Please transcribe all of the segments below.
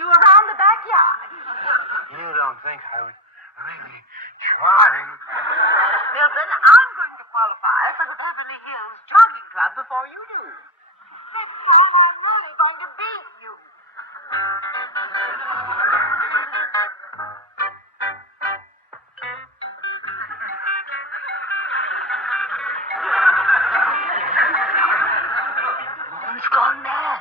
you around the backyard. You don't think I would really try? Milton, I'm going to qualify for the Beverly Hills Jogging Club before you do. This time I'm really going to beat you. He's gone mad.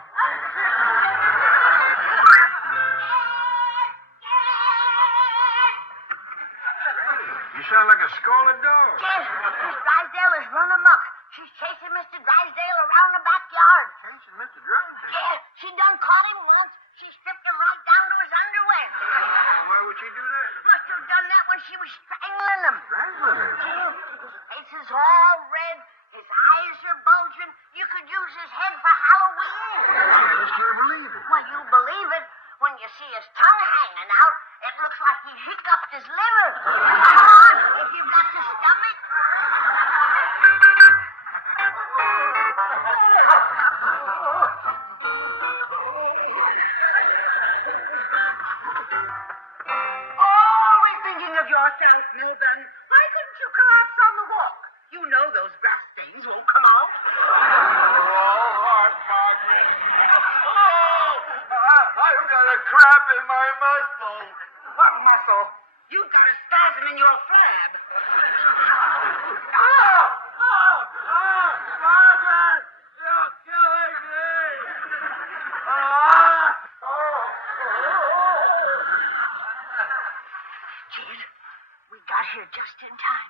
You sound like a scolded dog. Yes, Miss Drysdale is running amok. She's chasing Mr. Drysdale around the backyard. Chasing Mr. Drysdale? Yes, she done caught him once. She stripped him right down to his underwear. Why would she do that? Must have done that when she was strangling him. Strangling her? His face is all red. His eyes are bulging. You could use his head for Halloween. I just can't believe it. Well, you believe it when you see his tongue hanging out. It looks like he hiccuped his liver. Come on, if you've got the stomach. Always thinking of yourself, Milburn. Why couldn't you collapse on the walk? You know those grass stains won't come out. I've got a cramp in my muscle. What muscle? You've got a spasm in your flab. Margaret! You're killing me! Kid, we got here just in time.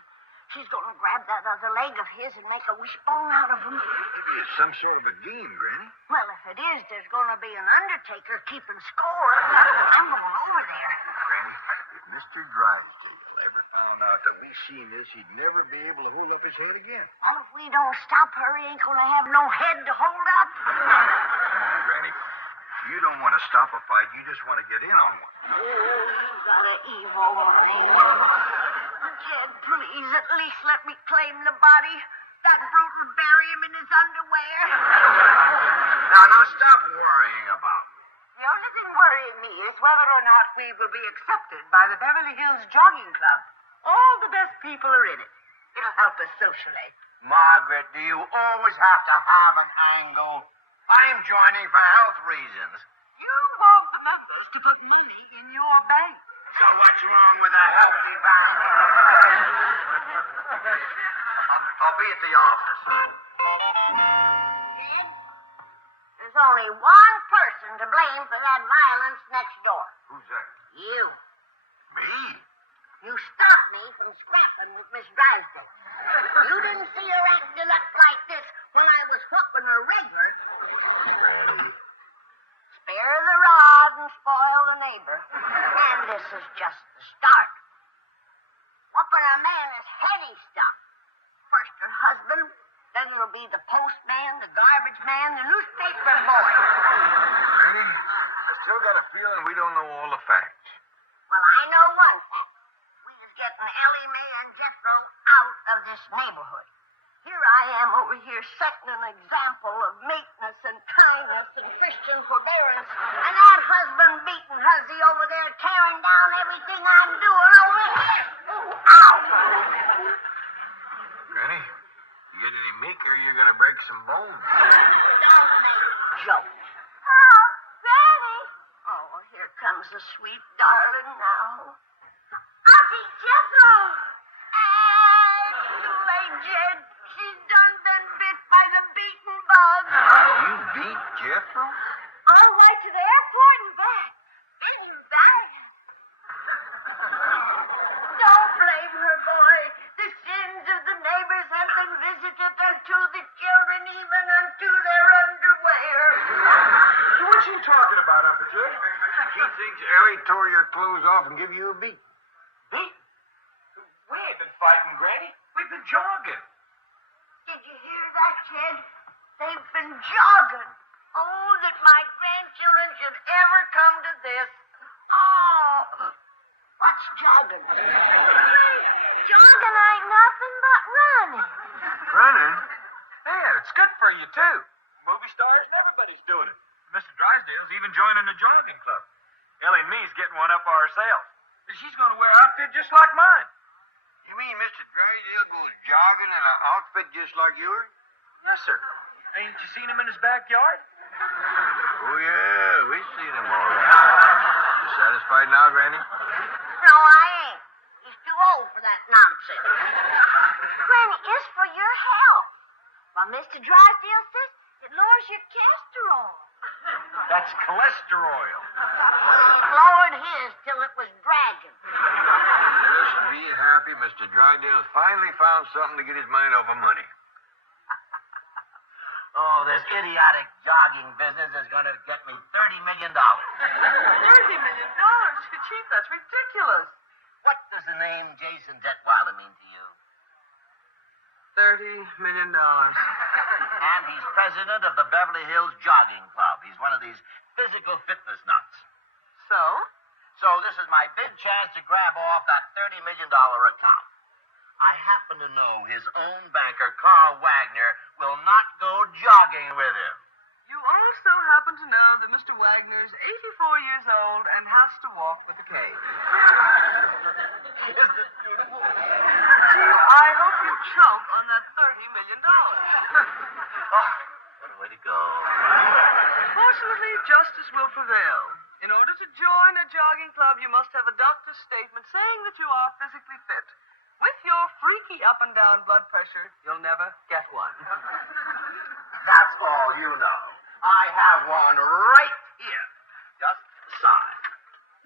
She's going to grab that other leg of his and make a wishbone out of him. Maybe it's some sort of a game, Granny. Well, if it is, there's going to be an undertaker keeping score. I'm going over there. Granny, if Mr. Drysdale ever found out that we seen this, he'd never be able to hold up his head again. Well, if we don't stop her, he ain't going to have no head to hold up. Granny, you don't want to stop a fight. You just want to get in on one. Got an evil mind. Jed, please, at least let me claim the body. That brute will bury him in his underwear. Now, stop worrying about it. The only thing worrying me is whether or not we will be accepted by the Beverly Hills Jogging Club. All the best people are in it. It'll help us socially. Margaret, do you always have to have an angle? I'm joining for health reasons. You want the members to put money in your bank. So what's wrong with a healthy bank? I'll be at the office. Kid, there's only one person to blame for that violence next door. Who's that? You. Me? You stopped me from scrapping with Miss Drysdale. You didn't see her acting up like this when I was whooping her regular. Spare the rod and spoil the neighbor. And this is just the start. Whooping a man is heady stuff. First her husband, then it'll be the postman, the garbage man, the newspaper boy. Granny, I still got a feeling we don't know all the facts. Well, I know one fact. We is getting Ellie Mae and Jethro out of this neighborhood. Here I am over here setting an example of meekness and kindness and Christian forbearance, and that husband beating huzzy over there tearing down everything I'm doing over here. Ow! Granny, you get any meeker, you're going to break some bones. Don't make jokes. Oh, Granny! Oh, here comes the sweet darling now. Auntie Jethro! Too late, Jed. She's done been bit by the beaten bug. You beat Jethro? On her way to the airport and back. Isn't bad. Don't blame her, boy. The sins of the neighbors have been visited unto the children, even unto their underwear. What's she talking about, Uncle Jed? She thinks Ellie tore your clothes off and gave you a beat. Beat? We ain't been fighting, Granny. We've been jogging. Did you hear that, Jed? They've been jogging. Oh, that my grandchildren should ever come to this. Oh, what's jogging? Jogging ain't nothing but running. Running? Yeah, it's good for you, too. Movie stars and everybody's doing it. Mr. Drysdale's even joining the jogging club. Ellie and me's getting one up ourselves. She's going to wear an outfit just like mine. You mean Mr. Drysdale goes jogging in an outfit just like yours? Yes, sir. Ain't you seen him in his backyard? Oh, yeah, we've seen him all right. You satisfied now, Granny? No, I ain't. He's too old for that nonsense. Granny, it's for your health. While Mr. Drysdale says it lowers your cholesterol. That's cholesterol. He lowered his till it was dragging. Just be happy Mr. Drysdale finally found something to get his mind off of money. Oh, this idiotic jogging business is going to get me $30 million. $30 million? Chief, that's ridiculous. What does the name Jason Detweiler mean to you? $30 million. And he's president of the Beverly Hills Jogging Club. He's one of these physical fitness nuts. So? So this is my big chance to grab off that $30 million account. I happen to know his own banker, Carl Wagner, will not go jogging with him. You also happen to know that Mr. Wagner's 84 years old and has to walk with a cane. Isn't it beautiful? Chief, I hope you choke on that $30 million. Oh, what a way to go. Fortunately, justice will prevail. In order to join a jogging club, you must have a doctor's statement saying that you are physically fit. With your freaky up and down blood pressure, you'll never get one. That's all you know. I have one right here. Just sign.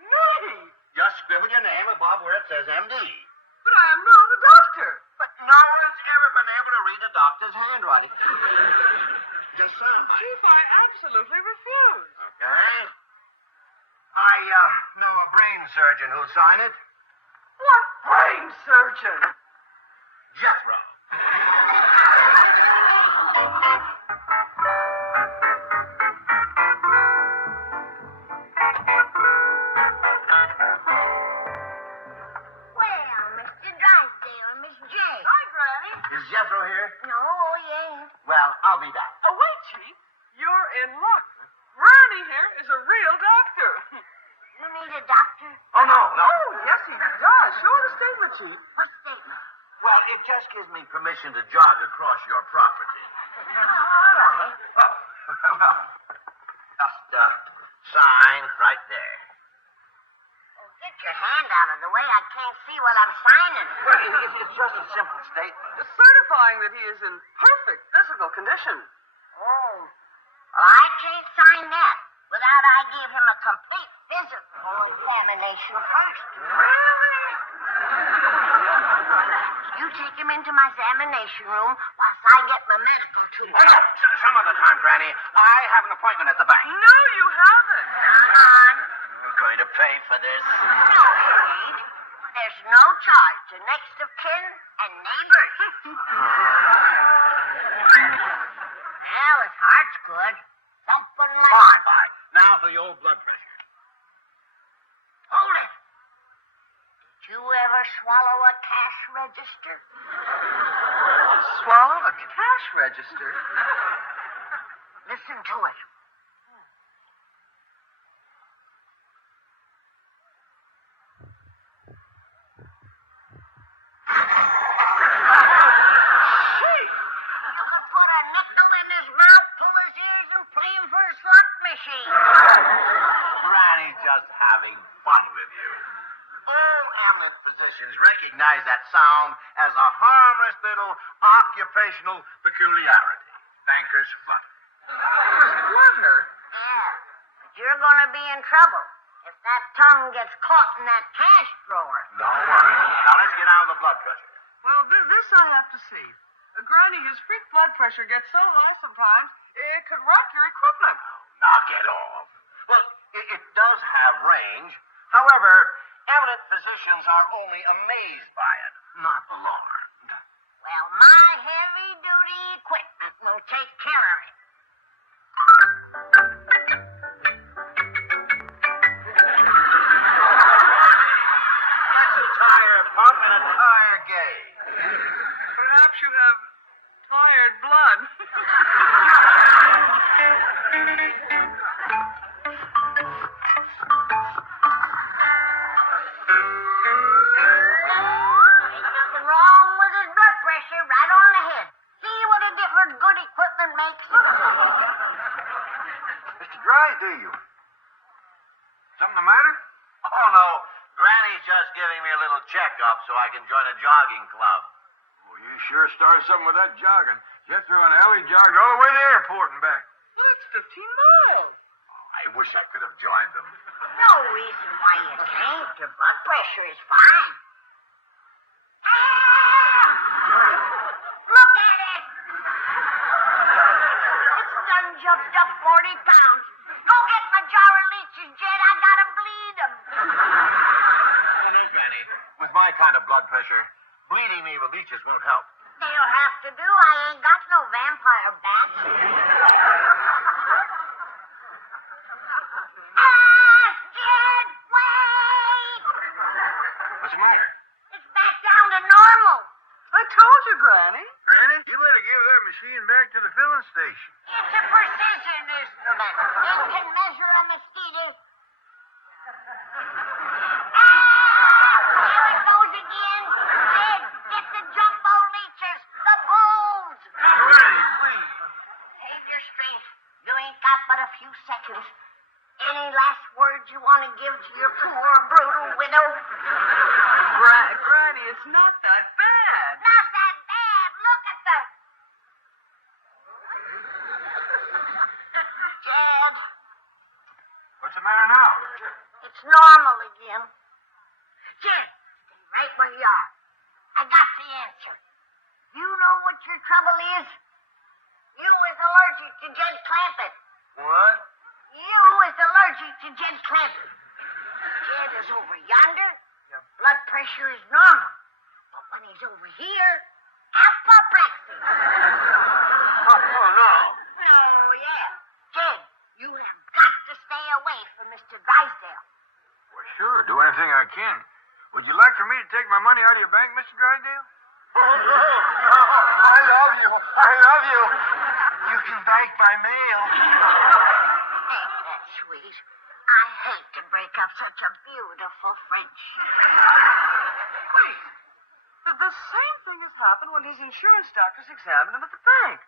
Me? Just scribble your name above where it says MD. But I am not a doctor. But no one's ever been able to read a doctor's handwriting. Just sign. Chief, I absolutely refuse. Okay. I know a brain surgeon who'll sign it. What brain surgeon? Jethro. Well, Mr. Drysdale and Miss J. Hi, Granny. Is Jethro here? No, he ain't. Well, I'll be back. Oh, wait, Chief. You're in luck. Granny here is a real doctor. You need a doctor? Oh, no. Oh, yes, he does. Show the statement, Chief. What statement? Well, it just gives me permission to jog across your property. All right. Oh, well, just sign right there. Oh, get your hand out of the way. I can't see what I'm signing. Well, it's just a simple statement. Certifying that he is in perfect physical condition. Oh. Well, I can't sign that without I give him a complete physical examination first. Really? You take him into my examination room whilst I get my medical treatment. Oh, no. Some other time, Granny. I have an appointment at the bank. No, you haven't. Come on. You're going to pay for this. No, Reed. There's no charge to next of kin and neighbors. Well, his heart's good. Thumping like... Fine. Now for the old blood pressure. Hold it. Did you ever swallow a cash register? Swallow a cash register? Listen to it. You could put a nickel in his mouth, pull his ears, and play him for a slot machine. Granny's just having fun with you. All eminent physicians recognize that sound as a harmless little occupational peculiarity. Banker's fun. Flutter? Yeah, but you're going to be in trouble if that tongue gets caught in that cash drawer. Don't worry. Now let's get out of the blood pressure. Well, this I have to see. Granny, his freak blood pressure gets so high sometimes, it could wreck your equipment. Knock it off. Well, it does have range. However, eminent physicians are only amazed by it, not alarmed. Well, my heavy-duty equipment will take care of it. That's a tire pump and a tire gauge. Perhaps you have tired blood. right, do you? Something the matter? Oh, no. Granny's just giving me a little checkup so I can join a jogging club. Well, you sure started something with that jogging. Jethro and Ellie jogged all the way to the airport and back. Well, it's 15 miles. I wish I could have joined them. No reason why you can't. Your blood pressure is fine. Ah! Look at it. It's done jumped up 40 pounds. Go get my jar of leeches, Jed. I gotta bleed 'em. Oh, no, Granny. With my kind of blood pressure, bleeding me with leeches won't help. They'll have to do. I ain't got no vampire bats. Ah, Jed, wait! What's the matter? It's back down to normal. I told you, Granny. Granny, you better give that machine back to the filling station. It's a precision instrument. It can measure a mosquito. There it goes again. Jed, get the jumbo leeches, the bulls. Granny, please. Save your strength. You ain't got but a few seconds. Any last words you want to give to your poor, brutal widow? Granny, it's not that bad. Not that bad. Look at them. Jed, What's the matter now? it's normal again. Jed, stay right where you are. I got the answer. You know what your trouble is? You is allergic to Jed Clampett. What? You is allergic to Jed Clampett. Jed is over yonder. Your blood pressure is normal. But when he's over here, apoplexy. Oh, no. Oh, yeah. Jed, you have got to stay away from Mr. Drysdale. Well, sure. Do anything I can. Would you like for me to take my money out of your bank, Mr. Drysdale? Oh, no. I love you. I love you. You can bank my mail. Ain't that sweet? I hate to break up such a beautiful friendship. The same thing has happened when his insurance doctors examined him at the bank.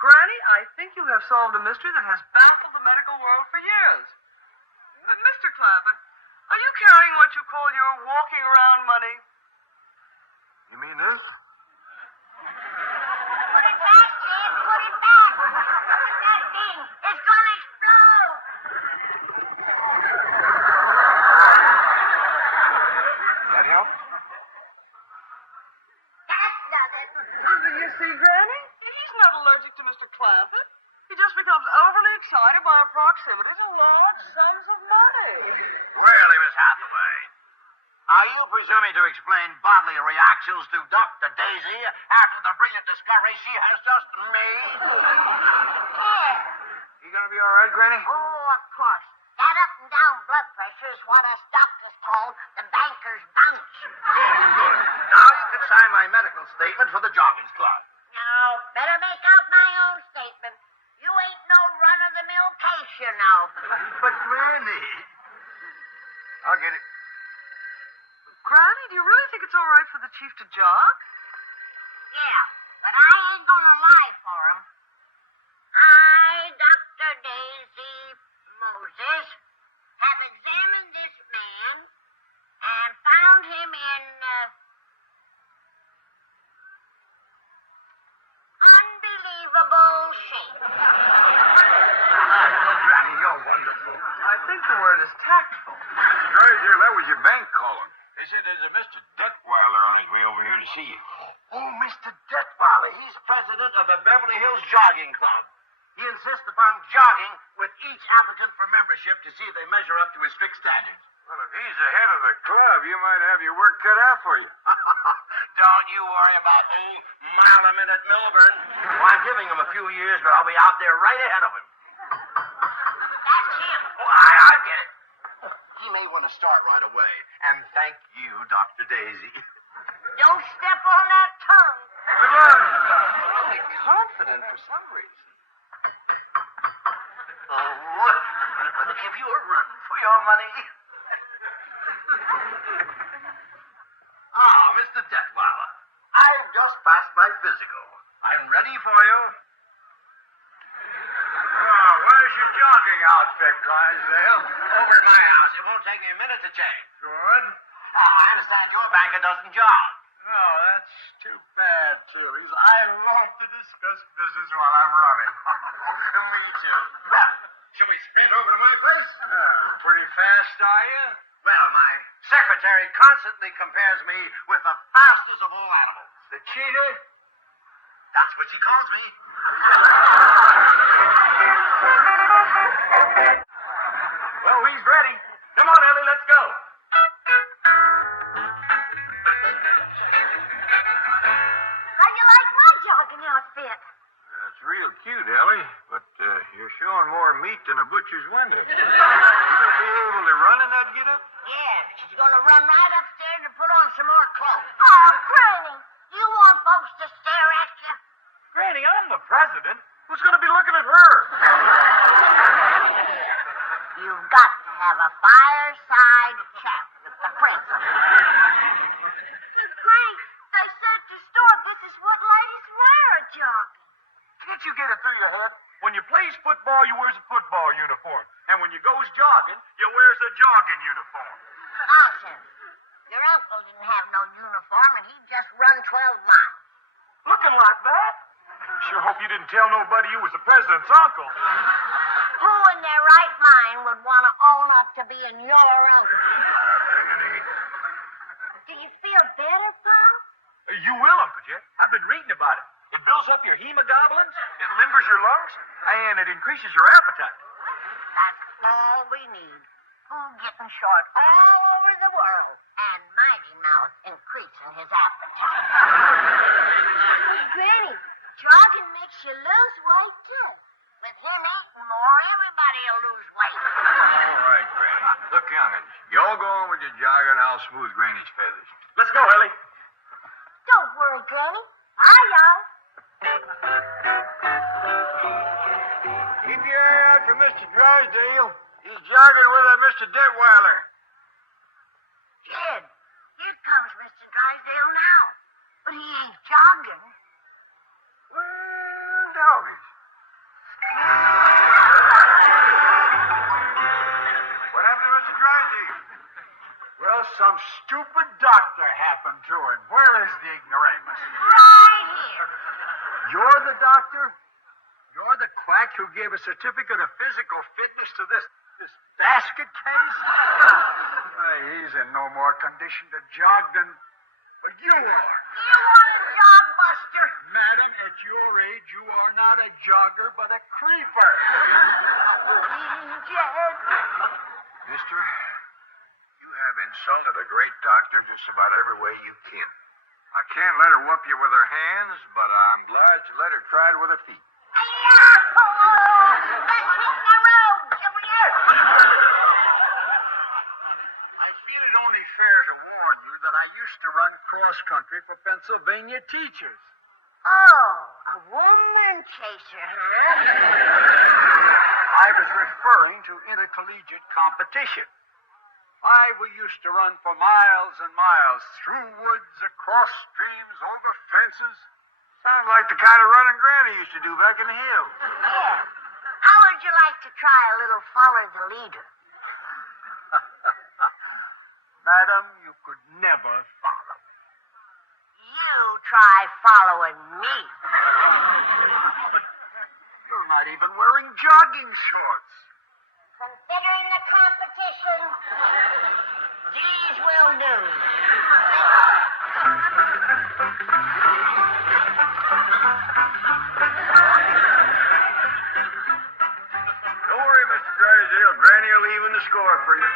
Granny, I think you have solved a mystery that has baffled the medical world for years. Mr. Clampett, are you carrying what you call your walking around money? You mean this? Put it back, Jed. Put it back. That thing is going to explode. That help? That does it. You see, Granny? He's not allergic to Mr. Clampett. He just becomes overly excited by our proximity to large sums of money. Well, he was Hathaway. Are you presuming to explain bodily reactions to Dr. Daisy after the brilliant discovery she has just made? Yeah. You gonna be all right, Granny? Oh, of course. That up and down blood pressure is what us doctors call the banker's bounce. Now you can sign my medical statement for the Jogging Club. Now, better make out my own statement. You ain't no run-of-the-mill case, you know. But, Granny. I'll get it. Granny, do you really think it's all right for the chief to jog? Yeah, but I ain't gonna lie for him. I, Dr. Daisy Moses, have examined this man and found him in unbelievable shape. Granny, you're wonderful. I think the word is tactful. Mr. Drysdale, that was your bank calling. They said there's a Mr. Detweiler on his way over here to see you. Oh, Mr. Detweiler, he's president of the Beverly Hills Jogging Club. He insists upon jogging with each applicant for membership to see if they measure up to his strict standards. Well, if he's the head of the club, you might have your work cut out for you. Don't you worry about me, mile-a-minute Milburn. Well, I'm giving him a few years, but I'll be out there right ahead of him. That's him. Oh, I get it. He may want to start right away. And thank you, Dr. Daisy. Don't step on that tongue. Really confident for some reason. Oh, give you a run for your money. Ah, Mr. Detweiler, I've just passed my physical. I'm ready for you. Oh, where's your jogging outfit, Drysdale? Over at my house. It won't take me a minute to change. Good. I understand your banker doesn't jog. Oh, that's too bad, Tillies. I love to discuss business while I'm running. Me too. Well, shall we sprint over to my place? Pretty fast, are you? Well, my secretary constantly compares me with the fastest of all animals. The cheetah? That's what she calls me. Well, he's ready. Come on, Ellie, let's go. How do you like my jogging outfit? That's real cute, Ellie, but you're showing more meat than a butcher's window. You gonna be able to run in that get-up? Yeah, she's gonna run right upstairs and put on some more clothes. Oh, Granny, you want folks to stare at you? Granny, I'm the president. Who's going to be looking at her? You've got to have a fireside chat with the principal. Great. They said to store this is what ladies wear at jogging. Can't you get it through your head? When you plays football, you wears a football uniform. And when you goes jogging, you wears a jogging uniform. Nonsense. Your uncle didn't have no uniform and he just run 12 miles. Looking like that? Sure hope you didn't tell nobody you was the president's uncle. Who in their right mind would want to own up to being your uncle? Do you feel better, Pop? You will, Uncle Jeff. I've been reading about it. It builds up your hemoglobins, it limbers your lungs, and it increases your appetite. That's all we need. Food getting short all over the world, and Mighty Mouse increasing his appetite. Granny, jogging makes you lose weight, too. With him eating more, everybody'll lose weight. All right, Granny. Look, young'uns, y'all go on with your jogging, I'll smooth Granny's feathers. Let's go, Ellie. Don't worry, Granny. Hi-yo. Keep your eye out for Mr. Drysdale. He's jogging with that Mr. Detweiler. Kid, here comes Mr. Drysdale now. But he ain't jogging. Well, doggies. What happened to Mr. Drysdale? Well, some stupid doctor happened to him. Where is the ignoramus? Right here. You're the doctor? You're the quack who gave a certificate of physical fitness to this basket case? He's in no more condition to jog than you are. You want to jog, Buster? Madam, at your age, you are not a jogger, but a creeper. Jed. Mister, you have insulted a great doctor just about every way you can. I can't let her whoop you with her hands, but I'm glad to let her try it with her feet. Yahoo! Let's hit the road, shall we? I feel it only fair to warn you that I used to run cross-country for Pennsylvania teachers. Oh, a woman chaser, huh? I was referring to intercollegiate competition. We used to run for miles and miles, through woods, across streams, over fences. Sounds like the kind of running Granny used to do back in the hills. Yeah. How would you like to try a little follow the leader? Madam, you could never follow. You try following me. You're not even wearing jogging shorts. Considering the competition, these will do. Don't worry, Mr. Drysdale. Granny will even the score for you.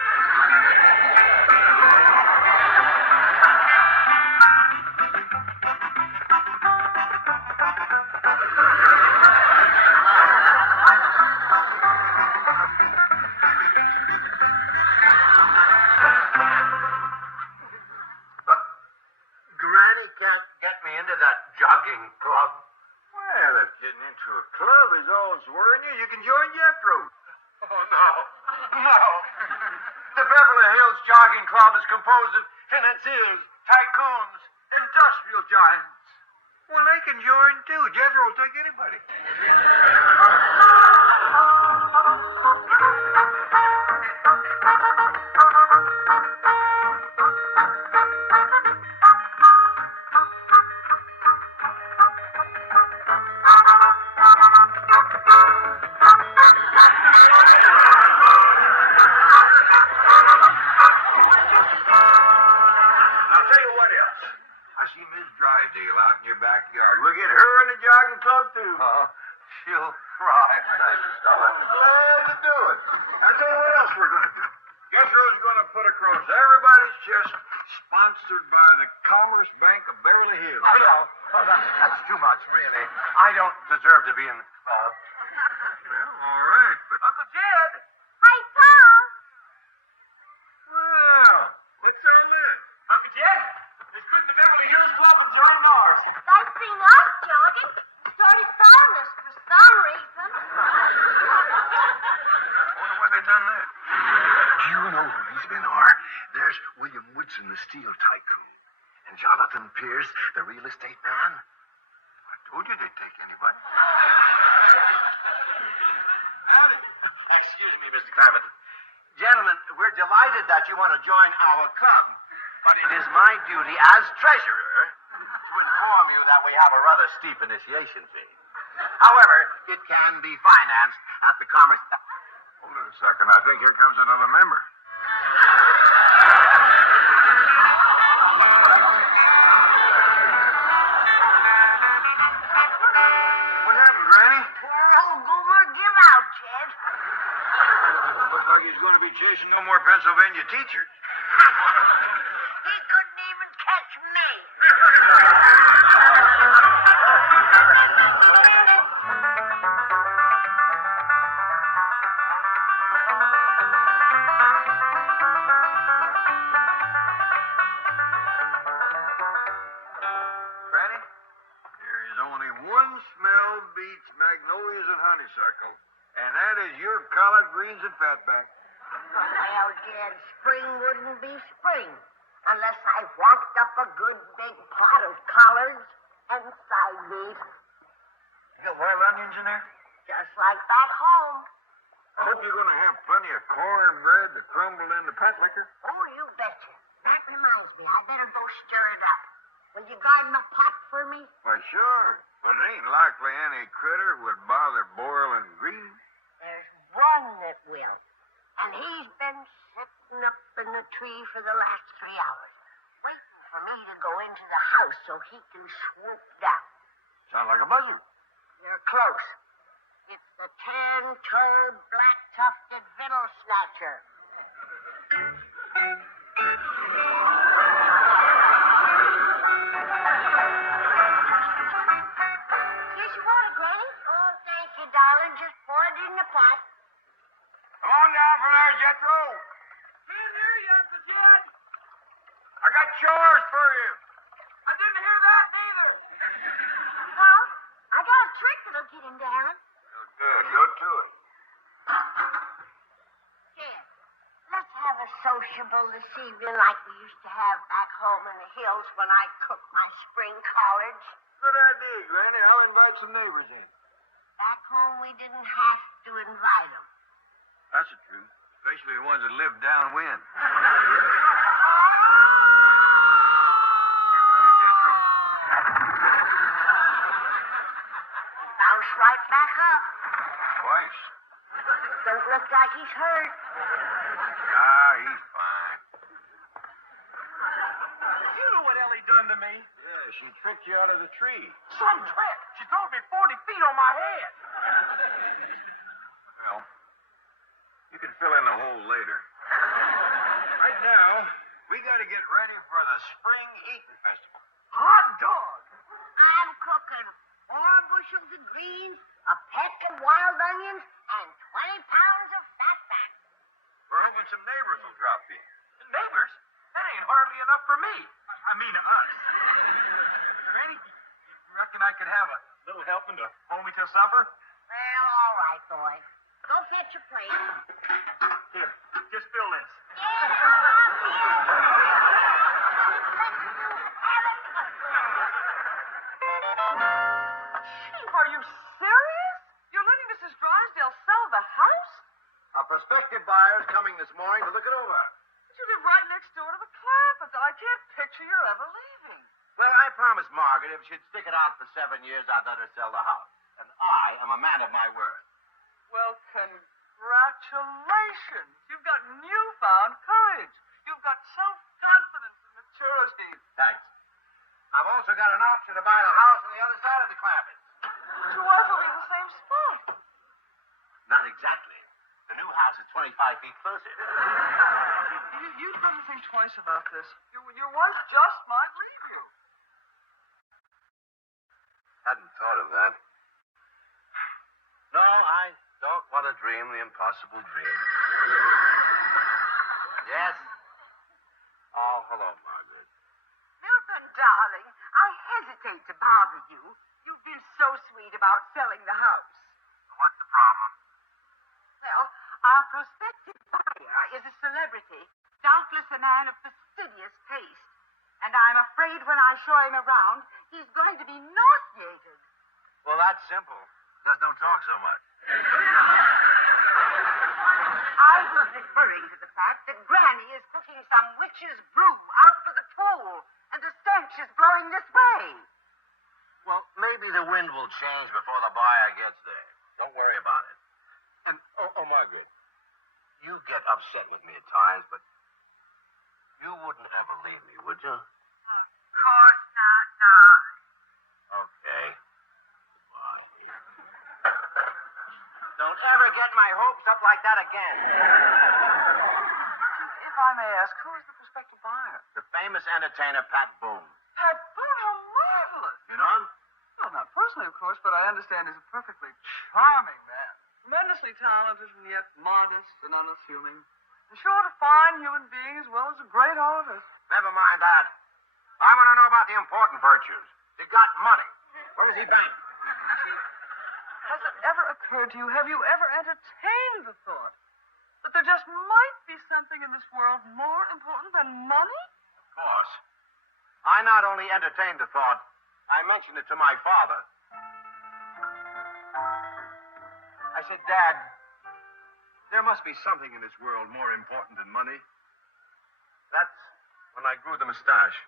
Granny can't get me into that jogging club. Well, if getting into a club is all that's worrying you, you can join Jethro. Oh, no. No. The Beverly Hills Jogging Club is composed of financiers, tycoons, industrial giants. Well, they can join too. Jethro will take anybody. I'll tell you what else. I see Miss Drysdale out in your backyard. We'll get her in the jogging club, too. She'll cry. Glad to do it. I'll tell you what else we're going to do. Jethro's going to put across everybody's chest, sponsored by the Commerce Bank of Beverly Hills. Oh, that's too much, really. I don't deserve to be in. Well, all right, but... Uncle Jed! Hi, Paul. Well, what's all this? Uncle Jed, let's quit the Beverly Hills Club and join ours. That's been us, Jogging. Started following us for some reason. Wonder why they done that. Do you know who these men are? There's William Woodson, the steel tycoon, and Jonathan Pierce, the real estate man. I told you they'd take anybody. Excuse me, Mr. Clampetts. Gentlemen, we're delighted that you want to join our club, but it is my duty as treasurer to inform you that we have a rather steep initiation fee. However, it can be financed at the Commerce... Hold it a second. I think here comes another member. What happened, Granny? Poor old Goober, give out, Jed. Looks like he's going to be chasing no more Pennsylvania teachers. He couldn't even catch me. Granny, there is only one smell beats magnolias and honeysuckle, and that is your collard greens and fatback. Well, Jed, spring wouldn't be spring unless I whacked up a good big pot of collards and side meat, You got wild onions in there? just like back home. I hope you're going to have plenty of cornbread to crumble in the pat liquor. Oh, you betcha. That reminds me, I better go stir it up. Will you guard my pot for me? Why, sure. Well, it ain't likely any critter would bother boiling greens. There's one that will. And he's been sitting up in the tree for the last 3 hours, waiting for me to go into the house so he can swoop down. Sound like a buzzard. You're close. It's the tan-toed, black-tufted fiddle snatcher. Here's your water, Granny. Oh, thank you, darling. Just pour it in the pot. Come on down from there, Jethro. Can't hear you, Uncle Jed. I got chores for you. I didn't hear that neither. Well, I got a trick that'll get him down. Good. Go to it. Here, let's have a sociable this evening like we used to have back home in the hills when I cooked my spring collards. Good idea, Granny. I'll invite some neighbors in. Back home, we didn't have to invite them. That's the truth. Especially the ones that live downwind. Bounce right back up. Twice. Don't look like he's hurt. Ah, he's fine. You know what Ellie done to me? Yeah, she tricked you out of the tree. Some trick. She threw me 40 feet on my head. Well, you can fill in the hole later. Right now, we got to get ready for the Spring Eating Festival. Hot dog. I'm cooking 4 bushels of greens, a peck of wild onions, and 20 pounds of fatback. We're hoping some neighbors will drop in. Neighbors? That ain't hardly enough for me. I mean, us. Granny, you reckon I could have a little helping to hold me till supper? Well, all right, boy. Go fetch a plate. Here, just fill this. Chief, are you serious? You're letting Mrs. Drysdale sell the house? prospective buyers coming this morning to look it over. But you live right next door to the Clampetts. I can't picture you ever leaving. Well, I promised Margaret if she'd stick it out for 7 years, I'd let her sell the house. And I am a man of my word. Well, congratulations. You've got newfound courage. You've got self-confidence and maturity. Thanks. I've also got an option to buy the house on the other side of the Clampetts. But your wife will be in the same spot. Not exactly. The new house is 25 feet closer. You couldn't think twice about this. Your wife just might leave you. Hadn't thought of that. No, I don't want to dream the impossible dream. Yes? Oh, hello, Margaret. Milton, darling, I hesitate to bother you. You've been so sweet about selling the house. What's the problem? Well, our prospective buyer is a celebrity, doubtless a man of fastidious taste. And I'm afraid when I show him around, he's going to be nauseated. Well, that's simple. Just don't talk so much. I was referring to the fact that Granny is cooking some witch's brew out to the pool, and the stench is blowing this way. Well, maybe the wind will change before the buyer gets there. Don't worry about it. And, Margaret, you get upset with me at times, but you wouldn't ever leave me, would you? Of course not, darling. Okay. Bye. Don't ever get my hopes up like that again. If I may ask, who is the prospective buyer? The famous entertainer, Pat Boone. Pat Boone, how marvelous. You know him? Well, not personally, of course, but I understand he's a perfectly charming man. Tremendously talented and yet modest and unassuming. And sure to fine human being as well as a great artist. Never mind that. I want to know about the important virtues. He got money. Where was he banked? Has it ever occurred to you, have you ever entertained the thought that there just might be something in this world more important than money? Of course. I not only entertained the thought, I mentioned it to my father. I said, Dad, there must be something in this world more important than money. That's when I grew the mustache.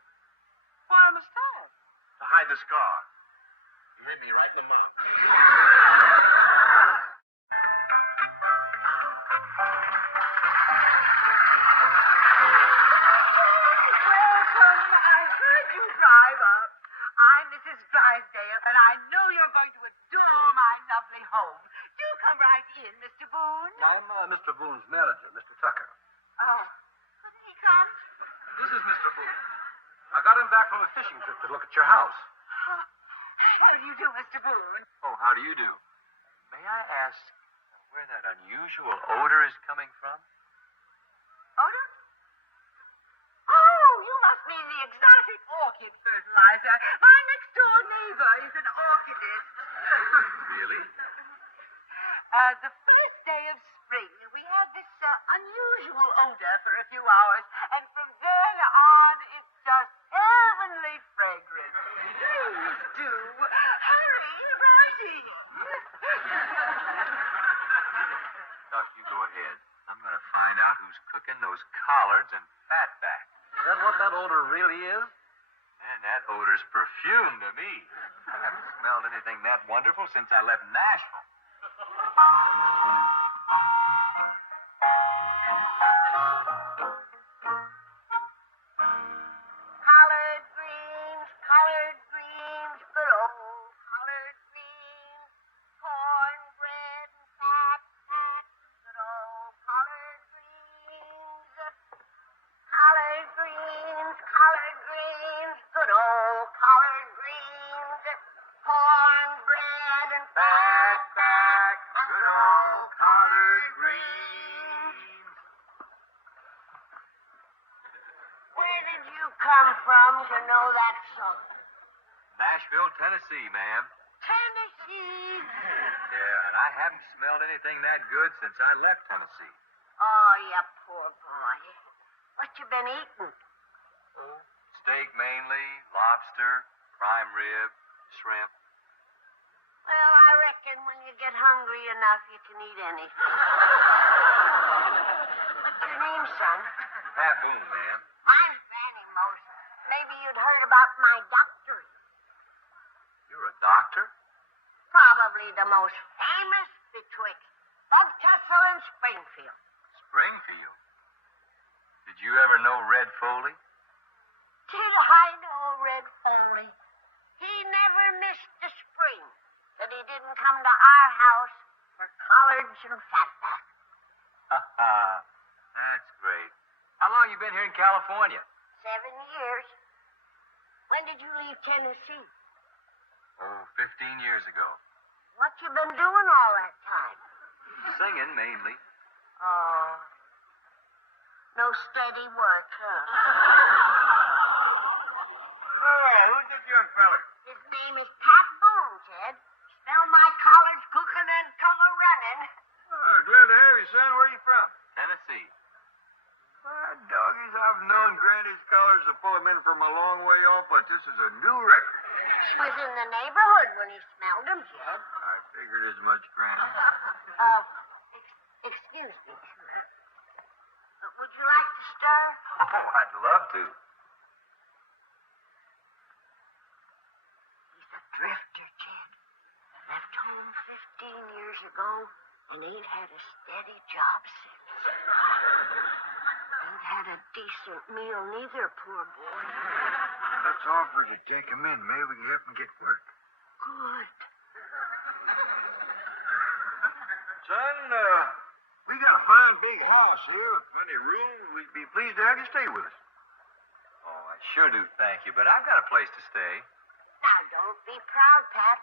Why a mustache? To hide the scar. He hit me right in the mouth. Welcome. I heard you drive up. I'm Mrs. Drysdale, and I know you're going to adore my lovely home. Do come right in, Mr. Boone. I'm Mr. Boone's manager, Mr. Tucker. Oh. Couldn't he come? This is Mr. Boone. I got him back from a fishing trip to look at your house. How do you do, Mr. Boone? Oh, how do you do? May I ask where that unusual odor is coming from? Odor? Oh, you must mean the exotic orchid fertilizer. My next-door neighbor is an orchidist. Really? The first day of spring, we have this unusual odor for a few hours, and from then on, it's just heavenly fragrance. Please do. Hurry, right in. Doc, you go ahead. I'm going to find out who's cooking those collards and fatback. Is that what that odor really is? Man, that odor's perfume to me. I haven't smelled anything that wonderful since I left Nashville. Collard greens, good old collard greens, cornbread and fat, good old collard greens, collard greens, good old collard greens, cornbread and fat, good old collard greens. Where did you come from to know that song? Nashville, Tennessee, ma'am. Tennessee. Yeah, and I haven't smelled anything that good since I left Tennessee. Oh, you poor boy. What you been eating? Steak mainly, lobster, prime rib, shrimp. Well, I reckon when you get hungry enough, you can eat anything. What's your name, son? Pat Boone, ma'am. Mine's Fanny Moses. Maybe you'd heard about my doctor. You're a doctor? Probably the most famous betwixt Bugtussle and Springfield. Springfield? Did you ever know Red Foley? Did I know Red Foley? He never missed a spring that he didn't come to our house for collards and fatback. That's great. How long you been here in California? 7 years. When did you leave Tennessee? Oh, 15 years ago. What you been doing all that time? Singing, mainly. Oh. No steady work, huh? Oh, who's this young fella? His name is Pat Boone, Ted. Smell my collards cooking and color running. Oh, glad to have you, son. Where are you from? Tennessee. Doggies, I've known Granny's collars to pull them in from a long way off, but this is a new record. He was in the neighborhood when he smelled them, Ted. I figured as much, Granny. Excuse me. Would you like to stir? Oh, I'd love to. He's a drifter, Ted. Left home 15 years ago and ain't had a steady job since. Ain't had a decent meal neither, poor boy. Let's offer to take him in. Maybe we can help him get work. Good. Son, we got a fine big house here. Plenty of room. We'd be pleased to have you stay with us. Oh, I sure do thank you, but I've got a place to stay. Now, don't be proud, Pat.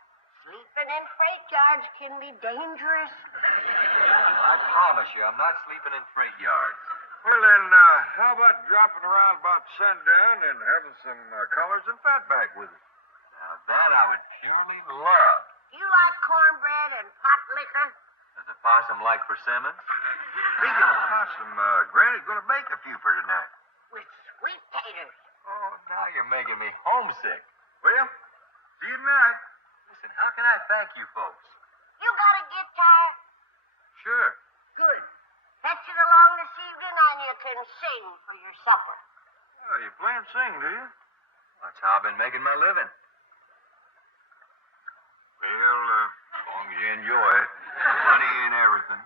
Sleeping in freight yards can be dangerous. I promise you, I'm not sleeping in freight yards. Well, then, how about dropping around about sundown and having some collards and fatback with us? Now, that I would purely love. You like cornbread and pot liquor? Does a possum like persimmons? Speaking of possum, Granny's going to bake a few for tonight. With sweet taters. Oh, now you're making me homesick. Well, see you tonight. Listen, how can I thank you folks? You got a guitar? Sure. Good. Fetch it along this evening and you can sing for your supper. Oh, you play and sing, do you? That's how I've been making my living. Well, as long as you enjoy it. Money ain't everything.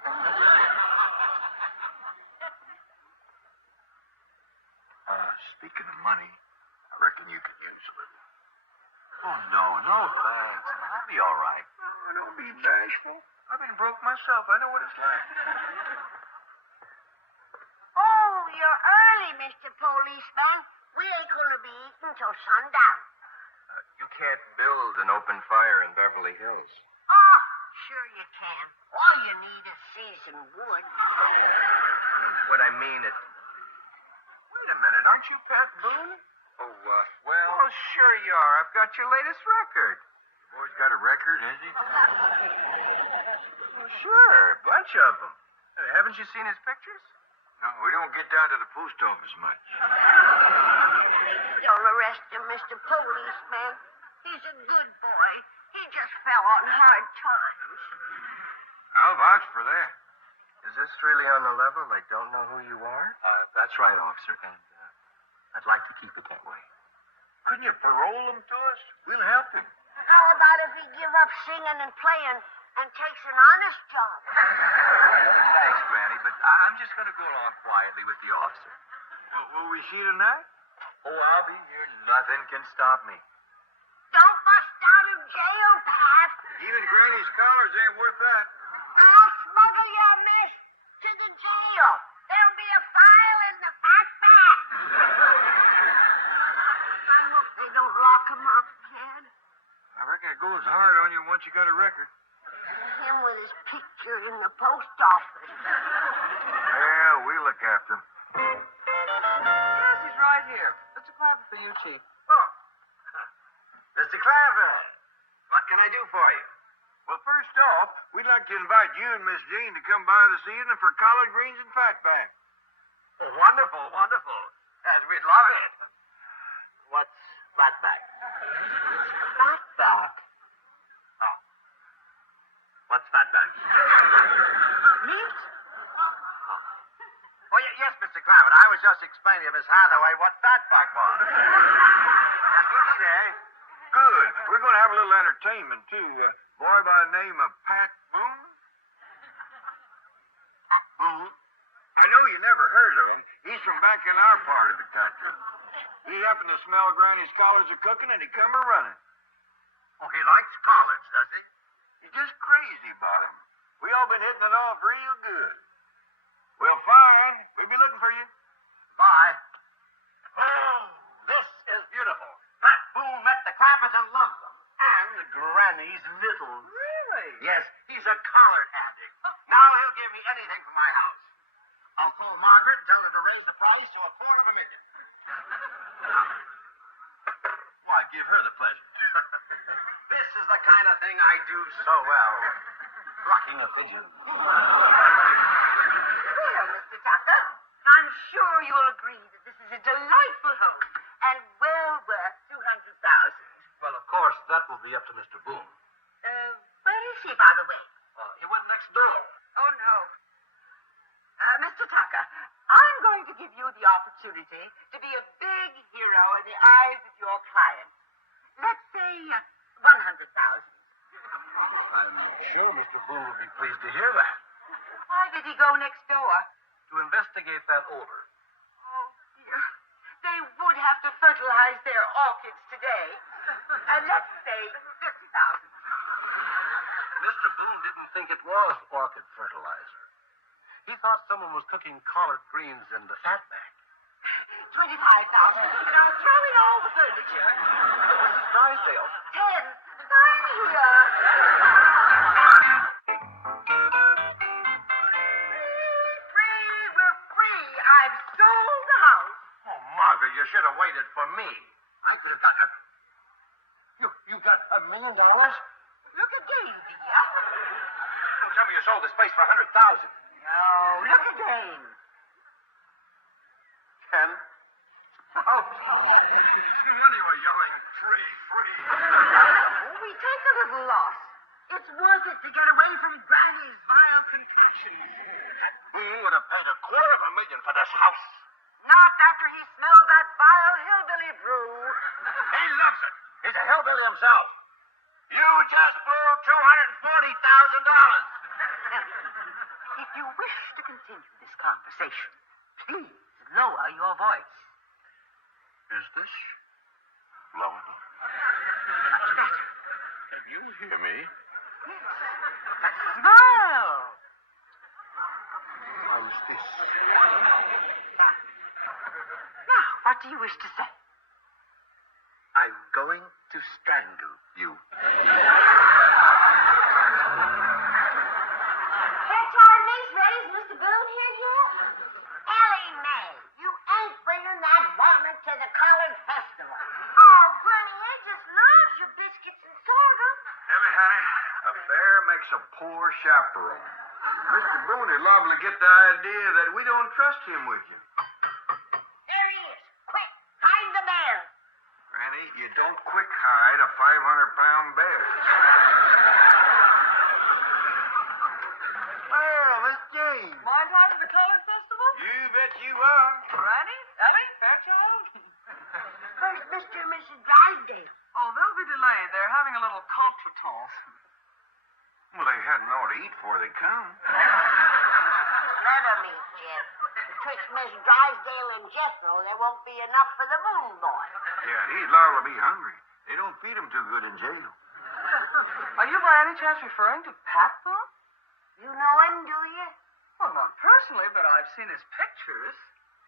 Speaking of money, I reckon you can use a little. Oh, no, thanks. I'll be all right. Oh, don't be bashful. I've been broke myself. I know what it's like. Oh, you're early, Mr. Policeman. We ain't going to be eating till sundown. You can't build an open fire in Beverly Hills. Oh, sure you can. All you need is seasoned wood. What I mean is... Wait a minute. Aren't you Pat Boone? Oh, well... Oh, sure you are. I've got your latest record. Boy's got a record, has he? Well, sure, a bunch of them. Haven't you seen his pictures? No, we don't get down to the post office much. Don't arrest him, Mr. Policeman. He's a good boy. He just fell on hard times. I'll vouch for that. Is this really on the level? They don't know who you are? That's right, officer, and I'd like to keep it that way. Couldn't you parole him to us? We'll help him. How about if he give up singing and playing and takes an honest job? Thanks, Granny, but I'm just going to go along quietly with the officer. Well, will we see tonight? Oh, I'll be here. Nothing can stop me. Don't bust out of jail, Pat. Even Granny's collars ain't worth that. I'll smuggle your miss to the jail. There'll be a file in the fat back. I hope they don't lock him up, Ted. I reckon it goes hard on you once you got a record. Him with his picture in the post office. Well, we'll look after him. Yes, he's right here. Mr. Clampett for you, Chief. Oh. Mr. Clampett, what can I do for you? Well, first off, we'd like to invite you and Miss Jean to come by this evening for collard greens and fatback. Wonderful, wonderful. Yes, we'd love it. What's fatback? Fatback? Oh. What's that, then? Meat? Oh, yes, Mr. Clampett. I was just explaining to Miss Hathaway what that buck was. Now, you eat, eh? Good. We're going to have a little entertainment, too. A boy by the name of Pat Boone. Pat Boone? I know you never heard of him. He's from back in our part of the country. He happened to smell Granny's collards a cooking, and he come a running. Oh, he likes collards, does he? He's just crazy about him. We all been hitting it off real good. Well, fine. We'll be looking for you. Bye. Oh, this is beautiful. Pat Boone met the Clampetts and loved them. And Granny's little. Really? Yes, he's a collard addict. Now he'll give me anything for my house. I'll call Margaret and tell her to raise the price to $250,000. Why, give her the pleasure. This is the kind of thing I do so well. Rocking a pigeon. Well, Mr. Tucker, I'm sure you'll agree that this is a delightful home and well worth $200,000. Well, of course, that will be up to Mr. Boone. Where is he, by the way? He went next door. Oh, no. Mr. Tucker, I'm going to give you the opportunity to be a big hero in the eyes of your client. Let's say $100,000. I'm sure Mr. Boone will be pleased to hear that. Why did he go next door? To investigate that odor. Oh, dear. They would have to fertilize their orchids today. And let's say $50,000. Mr. Boone didn't think it was orchid fertilizer. He thought someone was cooking collard greens in the fat bag. $25,000. And I'll throw in all the furniture. Mrs. Drysdale. 10. I'm here. Free. We're free. I've sold the house. Oh, Margaret, you should have waited for me. I could have got a... You got $1 million? Look again, dear. Don't tell me you sold this place for $100,000. No, look again. 10? Oh, when you were yelling, free, free. We take a little loss. It's worth it to get away from Granny's vile concoctions. Boone would have paid $250,000 for this house. Not after he smelled that vile hillbilly brew. He loves it. He's a hillbilly himself. You just blew $240,000. If you wish to continue this conversation, please lower your voice. Is this low enough? Much better. Can you hear me? Smile. How's this? Now, what do you wish to say? I'm going to strangle you. Is Mr. Boone here yet? Ellie Mae, you ain't bringing that varmint to the Collard Festival. Oh, Granny, I just loves your biscuits and sorghum. Emmy, honey, a bear makes a poor chaperone. Mr. Boone is liable to get the idea that we don't trust him with you. There he is. Quick, hide the bear. Granny, you don't quick hide a 500-pound bear. Oh, Miss Jane. My time for the Collard Festival? You bet you are. Granny? Ellie? Fairchild? Where's Mr. and Mrs. Drysdale? Oh, they'll be delayed. They're having a little contretemps. Well, they hadn't ought to eat before they come. Never meet, Jim. Betwixt Miss Drysdale and Jethro, there won't be enough for the Moon Boy. Yeah, he's liable to be hungry. They don't feed him too good in jail. Are you by any chance referring to Pat Boone? You know him, do you? Well, not personally, but I've seen his pictures.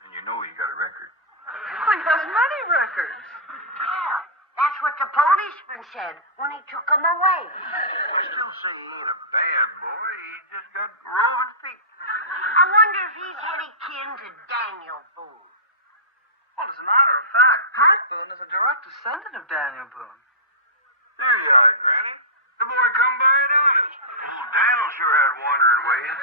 And you know he got a record. He has many records. Yeah, that's what the policeman said when he took him away. I still say he ain't a bad boy. He just got roving feet. I wonder if he's any kin to Daniel Boone. Well, as a matter of fact, Pat Boone is a direct descendant of Daniel Boone. There you are, Granny. The boy come by it honest. Oh, Daniel sure had wandering ways.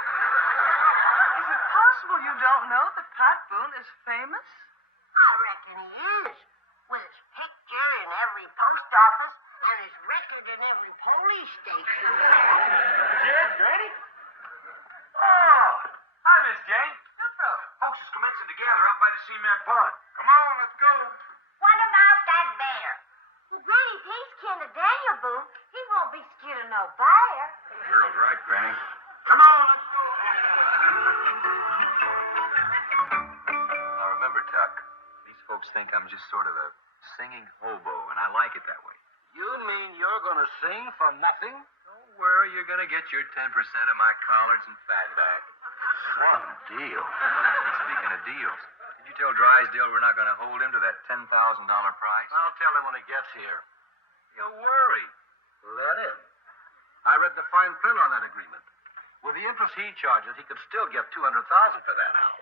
Is it possible you don't know that Pat Boone is famous? I reckon he is. With his picture in every post office and his record in every police station. Jed, Granny? Oh, hi, Miss Jane. Folks is commencing to gather out by the cement pond. Come on, let's go. What about that bear? Well, Granny, if he's kin to Daniel Boone, he won't be scared of no bear. Girl's right, Granny. Come on, let's go. Now remember, Tuck, these folks think I'm just sort of a singing hobo, and I like it that way. You mean you're going to sing for nothing? Don't worry, you're going to get your 10% of my collards and fatback. What a deal. Speaking of deals, did you tell Drysdale we're not going to hold him to that $10,000 price? I'll tell him when he gets here. You worry. Let him. I read the fine print on that agreement. With the interest he charges, he could still get $200,000 for that house.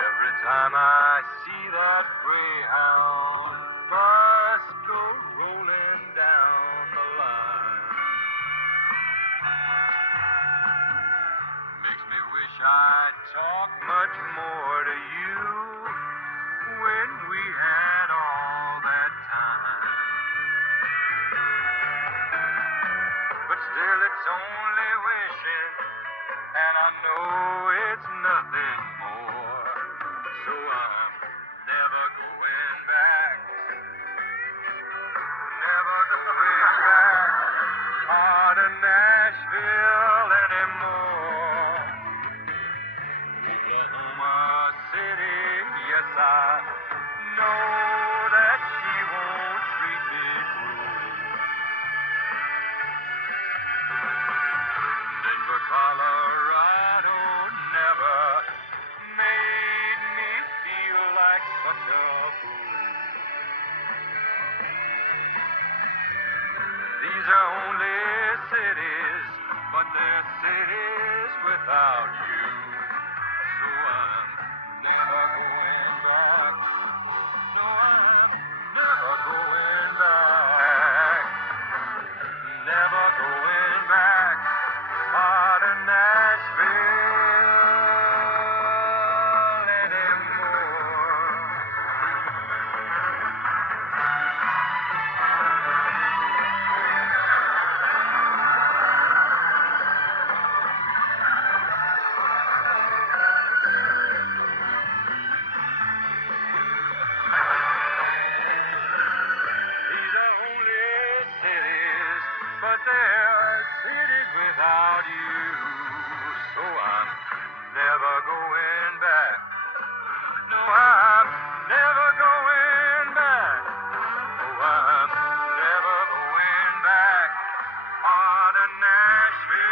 Every time I see that Greyhound bus go rolling down the line, makes me wish I'd talk much more to you when we had all that time. But still it's only wishing, and I know it's nothing more. So I'm never going back. Never going back to Nashville anymore. Oklahoma City, yes, I know that she won't treat me cruel. Denver, Colorado never made me feel like such a fool. These are only cities, but they're cities without you. So I'm never going back. No, I'm never going back. Never going back out of Nashville anymore. These are only cities, but they're cities without you. So I'm never going back. No, I'm never going back. Oh, I'm never going back on to Nashville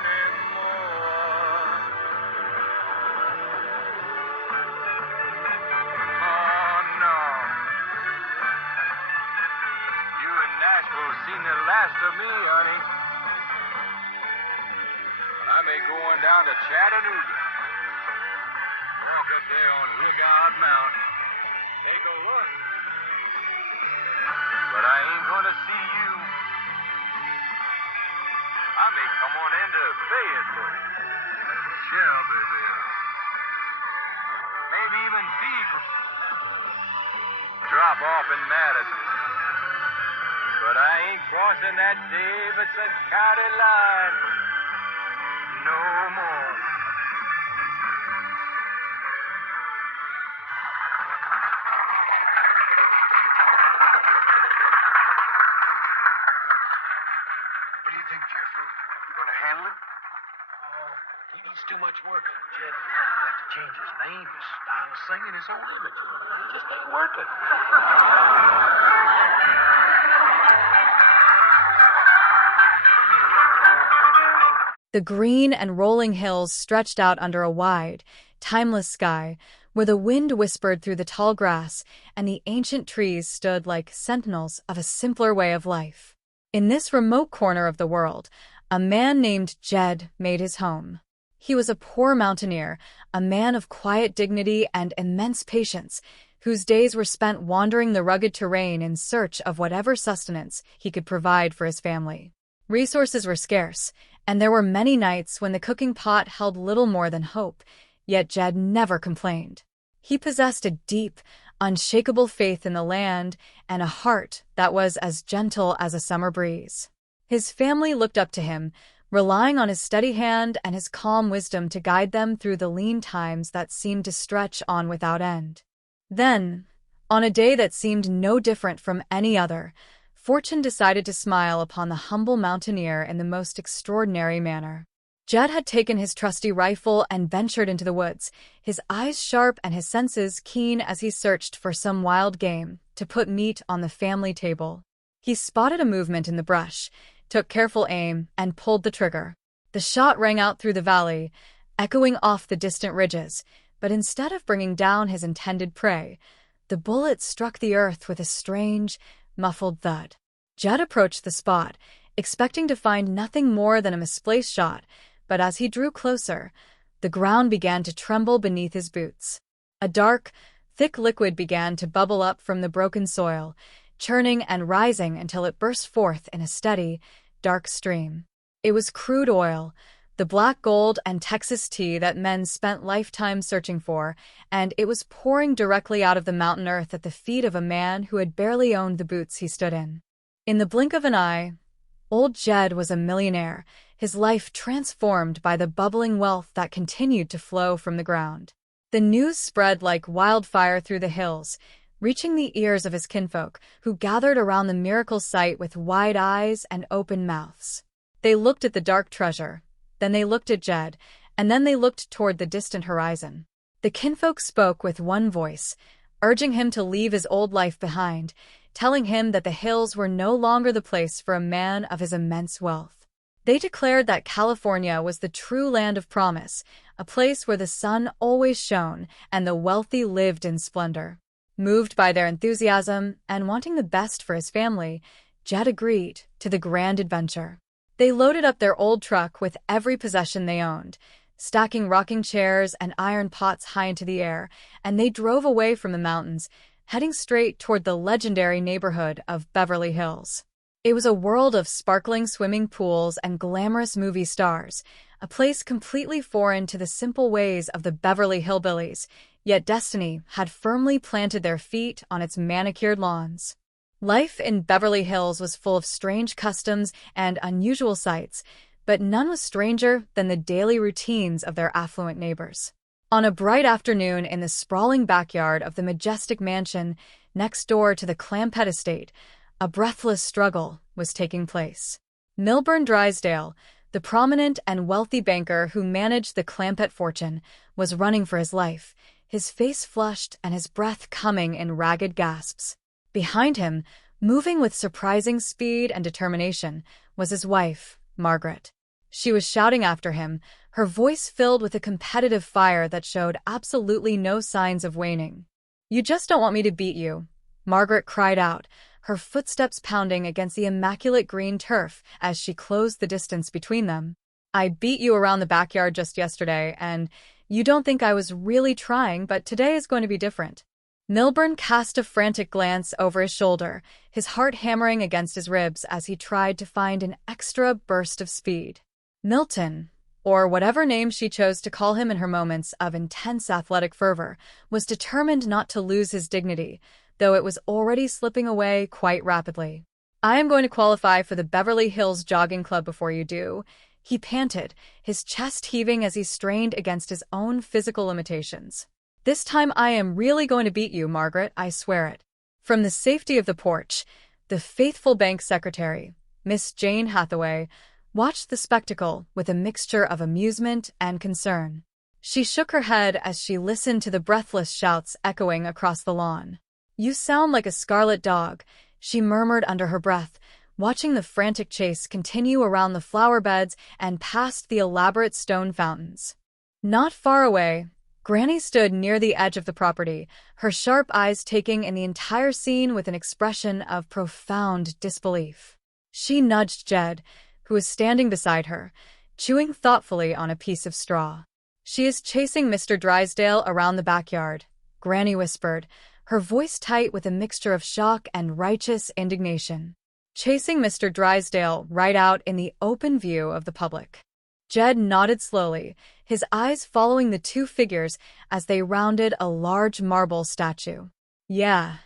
anymore. Oh, no. You in Nashville seen the last of me, honey. I may go on down to Chattanooga. Walk up there on Lookout Mountain. Take a look. But I ain't gonna see you. I may come on into Fayetteville, Shelbyville, maybe even Beaver. Drop off in Madison. But I ain't crossing that Davidson County line no more. What do you think, Jeff? You going to handle it? He needs too much work, Uncle Jed. He'll have to change his name, his style of singing, his whole image. He just ain't working. The green and rolling hills stretched out under a wide, timeless sky, where the wind whispered through the tall grass and the ancient trees stood like sentinels of a simpler way of life. In this remote corner of the world, a man named Jed made his home. He was a poor mountaineer, a man of quiet dignity and immense patience, whose days were spent wandering the rugged terrain in search of whatever sustenance he could provide for his family. Resources were scarce, and there were many nights when the cooking pot held little more than hope, yet Jed never complained. He possessed a deep, unshakable faith in the land and a heart that was as gentle as a summer breeze. His family looked up to him, relying on his steady hand and his calm wisdom to guide them through the lean times that seemed to stretch on without end. Then, on a day that seemed no different from any other, fortune decided to smile upon the humble mountaineer in the most extraordinary manner. Jed had taken his trusty rifle and ventured into the woods, his eyes sharp and his senses keen as he searched for some wild game to put meat on the family table. He spotted a movement in the brush, took careful aim, and pulled the trigger. The shot rang out through the valley, echoing off the distant ridges, but instead of bringing down his intended prey, the bullet struck the earth with a strange, muffled thud. Jed approached the spot, expecting to find nothing more than a misplaced shot, but as he drew closer, the ground began to tremble beneath his boots. A dark, thick liquid began to bubble up from the broken soil, churning and rising until it burst forth in a steady, dark stream. It was crude oil, the black gold and Texas tea that men spent lifetimes searching for, and it was pouring directly out of the mountain earth at the feet of a man who had barely owned the boots he stood in. In the blink of an eye, old Jed was a millionaire, his life transformed by the bubbling wealth that continued to flow from the ground. The news spread like wildfire through the hills, reaching the ears of his kinfolk, who gathered around the miracle site with wide eyes and open mouths. They looked at the dark treasure, then they looked at Jed, and then they looked toward the distant horizon. The kinfolk spoke with one voice, urging him to leave his old life behind, telling him that the hills were no longer the place for a man of his immense wealth. They declared that California was the true land of promise, a place where the sun always shone and the wealthy lived in splendor. Moved by their enthusiasm and wanting the best for his family, Jed agreed to the grand adventure. They loaded up their old truck with every possession they owned, stacking rocking chairs and iron pots high into the air, and they drove away from the mountains, heading straight toward the legendary neighborhood of Beverly Hills. It was a world of sparkling swimming pools and glamorous movie stars, a place completely foreign to the simple ways of the Beverly Hillbillies, yet destiny had firmly planted their feet on its manicured lawns. Life in Beverly Hills was full of strange customs and unusual sights, but none was stranger than the daily routines of their affluent neighbors. On a bright afternoon in the sprawling backyard of the majestic mansion next door to the Clampetts estate, a breathless struggle was taking place. Milburn Drysdale, the prominent and wealthy banker who managed the Clampett fortune, was running for his life, his face flushed and his breath coming in ragged gasps. Behind him, moving with surprising speed and determination, was his wife, Margaret. She was shouting after him, her voice filled with a competitive fire that showed absolutely no signs of waning. "You just don't want me to beat you," Margaret cried out, her footsteps pounding against the immaculate green turf as she closed the distance between them. "I beat you around the backyard just yesterday, and you don't think I was really trying, but today is going to be different." Milburn cast a frantic glance over his shoulder, his heart hammering against his ribs as he tried to find an extra burst of speed. Milton, or whatever name she chose to call him in her moments of intense athletic fervor, was determined not to lose his dignity, though it was already slipping away quite rapidly. "I am going to qualify for the Beverly Hills Jogging Club before you do," he panted, his chest heaving as he strained against his own physical limitations. "This time I am really going to beat you, Margaret, I swear it." From the safety of the porch, the faithful bank secretary, Miss Jane Hathaway, watched the spectacle with a mixture of amusement and concern. She shook her head as she listened to the breathless shouts echoing across the lawn. "You sound like a scarlet dog," she murmured under her breath, watching the frantic chase continue around the flower beds and past the elaborate stone fountains. Not far away, Granny stood near the edge of the property, her sharp eyes taking in the entire scene with an expression of profound disbelief. She nudged Jed, who was standing beside her, chewing thoughtfully on a piece of straw. "She is chasing Mr. Drysdale around the backyard," Granny whispered, her voice tight with a mixture of shock and righteous indignation. Chasing Mr. Drysdale right out in the open view of the public. Jed nodded slowly, his eyes following the two figures as they rounded a large marble statue. Yeah,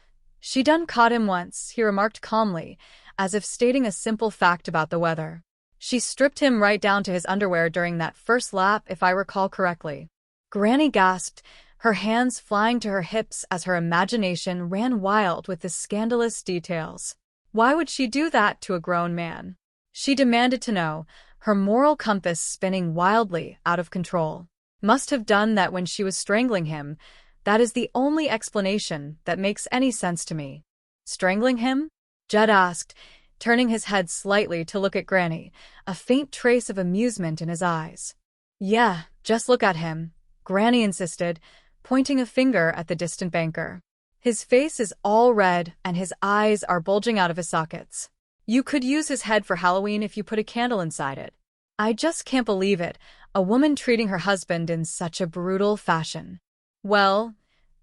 she done caught him once, he remarked calmly, as if stating a simple fact about the weather. She stripped him right down to his underwear during that first lap, if I recall correctly. Granny gasped, her hands flying to her hips as her imagination ran wild with the scandalous details. Why would she do that to a grown man? She demanded to know, her moral compass spinning wildly out of control. Must have done that when she was strangling him. That is the only explanation that makes any sense to me. Strangling him? Jed asked, turning his head slightly to look at Granny, a faint trace of amusement in his eyes. Yeah, just look at him, Granny insisted, pointing a finger at the distant banker. His face is all red and his eyes are bulging out of his sockets. You could use his head for Halloween if you put a candle inside it. I just can't believe it, a woman treating her husband in such a brutal fashion. Well,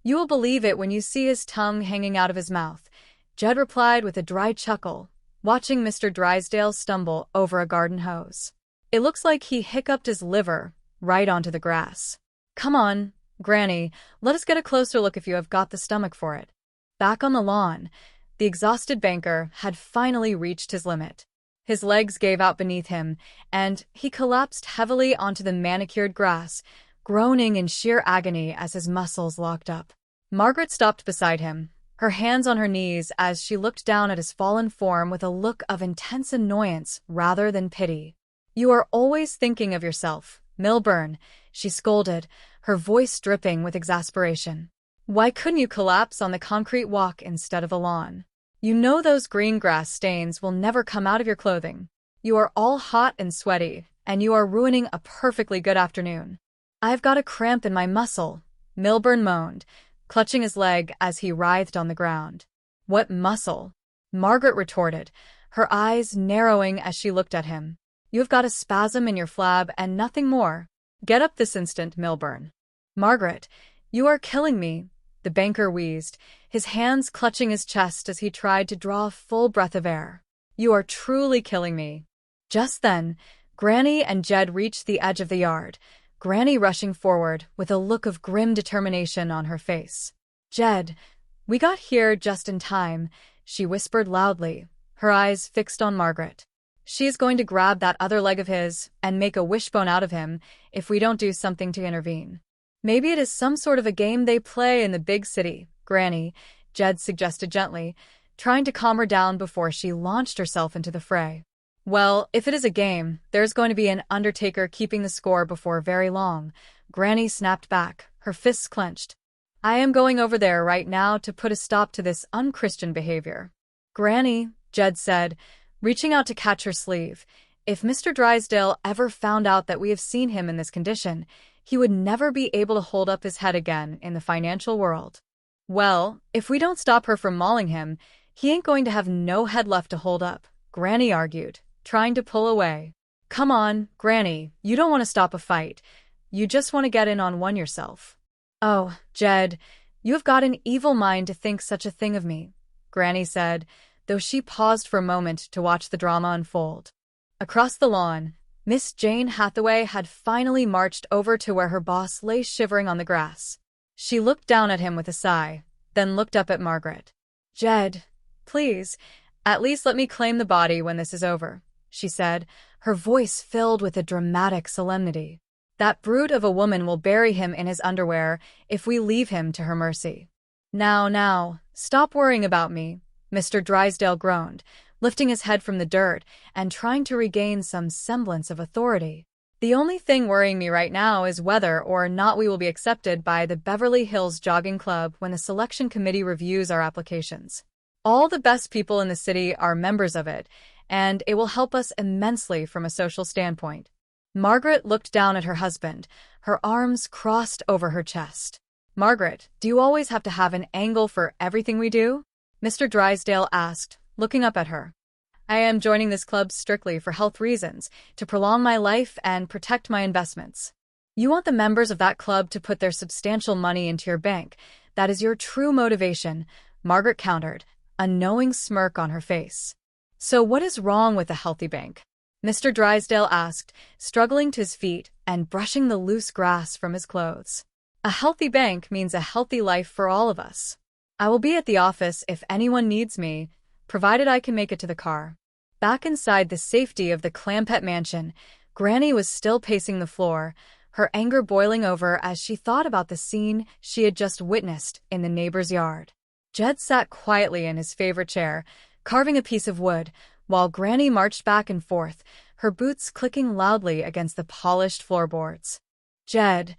you will believe it when you see his tongue hanging out of his mouth, Jed replied with a dry chuckle, watching Mr. Drysdale stumble over a garden hose. It looks like he hiccuped his liver right onto the grass. Come on, Granny, let us get a closer look if you have got the stomach for it. Back on the lawn, the exhausted banker had finally reached his limit. His legs gave out beneath him, and he collapsed heavily onto the manicured grass, groaning in sheer agony as his muscles locked up. Margaret stopped beside him, her hands on her knees as she looked down at his fallen form with a look of intense annoyance rather than pity. You are always thinking of yourself, Milburn, she scolded, her voice dripping with exasperation. Why couldn't you collapse on the concrete walk instead of a lawn? You know those green grass stains will never come out of your clothing. You are all hot and sweaty, and you are ruining a perfectly good afternoon. I've got a cramp in my muscle, Milburn moaned, clutching his leg as he writhed on the ground. What muscle? Margaret retorted, her eyes narrowing as she looked at him. You've got a spasm in your flab and nothing more. Get up this instant, Milburn. Margaret, you are killing me, the banker wheezed, his hands clutching his chest as he tried to draw a full breath of air. You are truly killing me. Just then, Granny and Jed reached the edge of the yard, Granny rushing forward with a look of grim determination on her face. Jed, we got here just in time, she whispered loudly, her eyes fixed on Margaret. She is going to grab that other leg of his and make a wishbone out of him if we don't do something to intervene. Maybe it is some sort of a game they play in the big city, Granny, Jed suggested gently, trying to calm her down before she launched herself into the fray. Well, if it is a game, there's going to be an undertaker keeping the score before very long, Granny snapped back, her fists clenched. I am going over there right now to put a stop to this unchristian behavior. Granny, Jed said, reaching out to catch her sleeve, if Mr. Drysdale ever found out that we have seen him in this condition, he would never be able to hold up his head again in the financial world. Well, if we don't stop her from mauling him, he ain't going to have no head left to hold up, Granny argued, trying to pull away. Come on, Granny, you don't want to stop a fight. You just want to get in on one yourself. Oh, Jed, you have got an evil mind to think such a thing of me, Granny said, though she paused for a moment to watch the drama unfold. Across the lawn, Miss Jane Hathaway had finally marched over to where her boss lay shivering on the grass. She looked down at him with a sigh, then looked up at Margaret. Jed, please, at least let me claim the body when this is over, she said, her voice filled with a dramatic solemnity. That brute of a woman will bury him in his underwear if we leave him to her mercy. Now, stop worrying about me, Mr. Drysdale groaned, lifting his head from the dirt and trying to regain some semblance of authority. The only thing worrying me right now is whether or not we will be accepted by the Beverly Hills Jogging Club when the selection committee reviews our applications. All the best people in the city are members of it, and it will help us immensely from a social standpoint. Margaret looked down at her husband, her arms crossed over her chest. Margaret, do you always have to have an angle for everything we do? Mr. Drysdale asked, looking up at her. I am joining this club strictly for health reasons, to prolong my life and protect my investments. You want the members of that club to put their substantial money into your bank. That is your true motivation, Margaret countered, a knowing smirk on her face. So what is wrong with a healthy bank? Mr. Drysdale asked, struggling to his feet and brushing the loose grass from his clothes. A healthy bank means a healthy life for all of us. I will be at the office if anyone needs me, provided I can make it to the car. Back inside the safety of the Clampett mansion, Granny was still pacing the floor, her anger boiling over as she thought about the scene she had just witnessed in the neighbor's yard. Jed sat quietly in his favorite chair, carving a piece of wood, while Granny marched back and forth, her boots clicking loudly against the polished floorboards. Jed,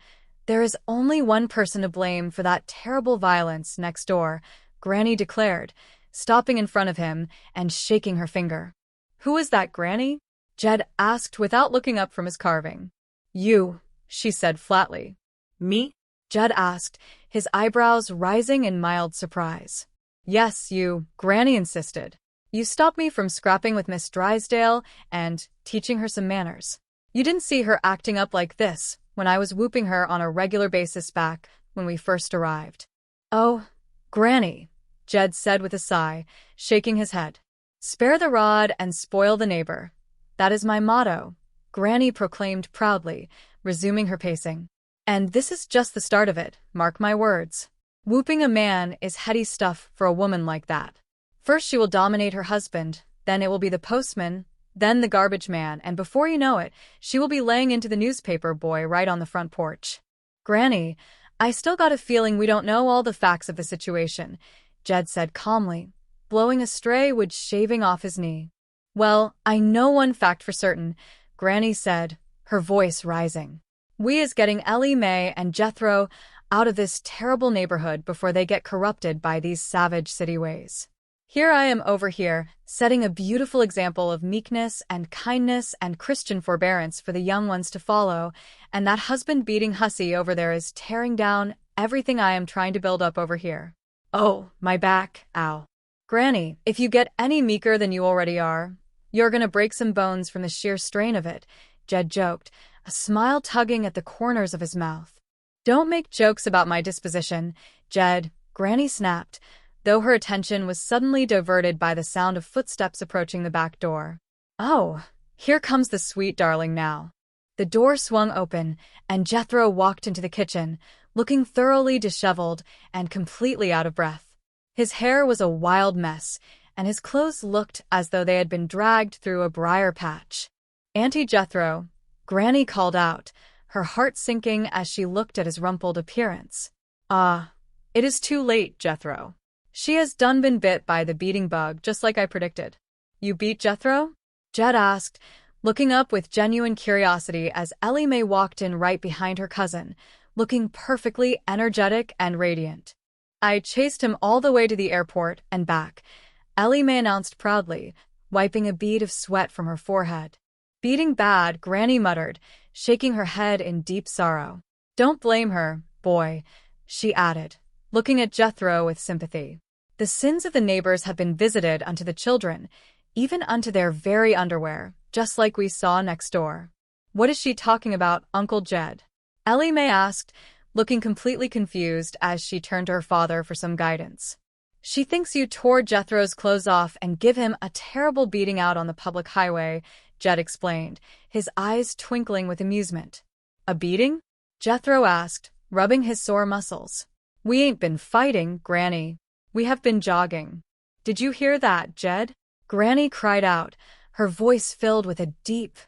there is only one person to blame for that terrible violence next door, Granny declared, stopping in front of him and shaking her finger. Who is that, Granny? Jed asked without looking up from his carving. You, she said flatly. Me? Jed asked, his eyebrows rising in mild surprise. Yes, you, Granny insisted. You stopped me from scrapping with Miss Drysdale and teaching her some manners. You didn't see her acting up like this when I was whooping her on a regular basis back when we first arrived. Oh, Granny, Jed said with a sigh, shaking his head. Spare the rod and spoil the neighbor. That is my motto, Granny proclaimed proudly, resuming her pacing. And this is just the start of it, mark my words. Whooping a man is heady stuff for a woman like that. First she will dominate her husband, then it will be the postman, then the garbage man, and before you know it, she will be laying into the newspaper boy right on the front porch. Granny, I still got a feeling we don't know all the facts of the situation, Jed said calmly, blowing a stray wood shaving off his knee. Well, I know one fact for certain, Granny said, her voice rising. We is getting Ellie Mae and Jethro out of this terrible neighborhood before they get corrupted by these savage city ways. Here I am over here, setting a beautiful example of meekness and kindness and Christian forbearance for the young ones to follow, and that husband-beating hussy over there is tearing down everything I am trying to build up over here. Oh, my back, ow. Granny, if you get any meeker than you already are, you're gonna break some bones from the sheer strain of it, Jed joked, a smile tugging at the corners of his mouth. Don't make jokes about my disposition, Jed, Granny snapped, though her attention was suddenly diverted by the sound of footsteps approaching the back door. Oh, here comes the sweet darling now. The door swung open, and Jethro walked into the kitchen, looking thoroughly disheveled and completely out of breath. His hair was a wild mess, and his clothes looked as though they had been dragged through a briar patch. Auntie Jethro, Granny called out, her heart sinking as she looked at his rumpled appearance. Ah, it is too late, Jethro. She has done been bit by the beating bug, just like I predicted. You beat Jethro? Jed asked, looking up with genuine curiosity as Ellie Mae walked in right behind her cousin, looking perfectly energetic and radiant. I chased him all the way to the airport and back, Ellie Mae announced proudly, wiping a bead of sweat from her forehead. Beating bad, Granny muttered, shaking her head in deep sorrow. Don't blame her, boy, she added, looking at Jethro with sympathy. The sins of the neighbors have been visited unto the children, even unto their very underwear, just like we saw next door. What is she talking about, Uncle Jed? Ellie Mae asked, looking completely confused as she turned to her father for some guidance. She thinks you tore Jethro's clothes off and give him a terrible beating out on the public highway, Jed explained, his eyes twinkling with amusement. A beating? Jethro asked, rubbing his sore muscles. We ain't been fighting, Granny. We have been jogging. Did you hear that, Jed? Granny cried out, her voice filled with a deep,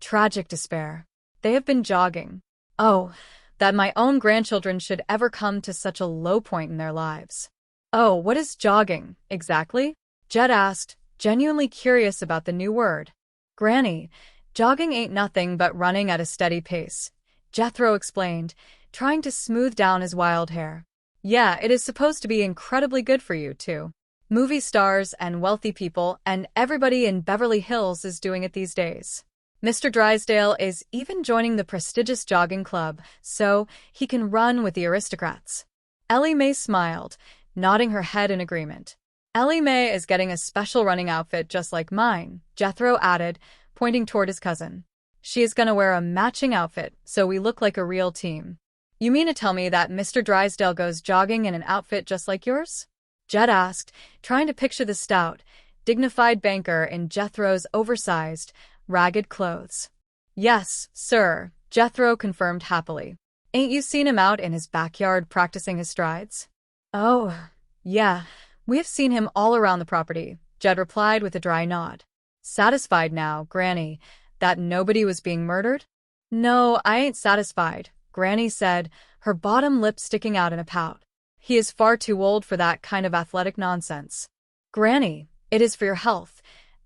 tragic despair. They have been jogging. Oh, that my own grandchildren should ever come to such a low point in their lives. Oh, what is jogging, exactly? Jed asked, genuinely curious about the new word. Granny, jogging ain't nothing but running at a steady pace, Jethro explained, trying to smooth down his wild hair. Yeah, it is supposed to be incredibly good for you, too. Movie stars and wealthy people and everybody in Beverly Hills is doing it these days. Mr. Drysdale is even joining the prestigious jogging club, so he can run with the aristocrats. Ellie Mae smiled, nodding her head in agreement. Ellie Mae is getting a special running outfit just like mine, Jethro added, pointing toward his cousin. She is gonna wear a matching outfit, so we look like a real team. You mean to tell me that Mr. Drysdale goes jogging in an outfit just like yours? Jed asked, trying to picture the stout, dignified banker in Jethro's oversized, ragged clothes. Yes, sir, Jethro confirmed happily. Ain't you seen him out in his backyard practicing his strides? Oh, yeah, we've seen him all around the property, Jed replied with a dry nod. Satisfied now, Granny, that nobody was being murdered? No, I ain't satisfied, Granny said, her bottom lip sticking out in a pout. He is far too old for that kind of athletic nonsense. Granny, it is for your health,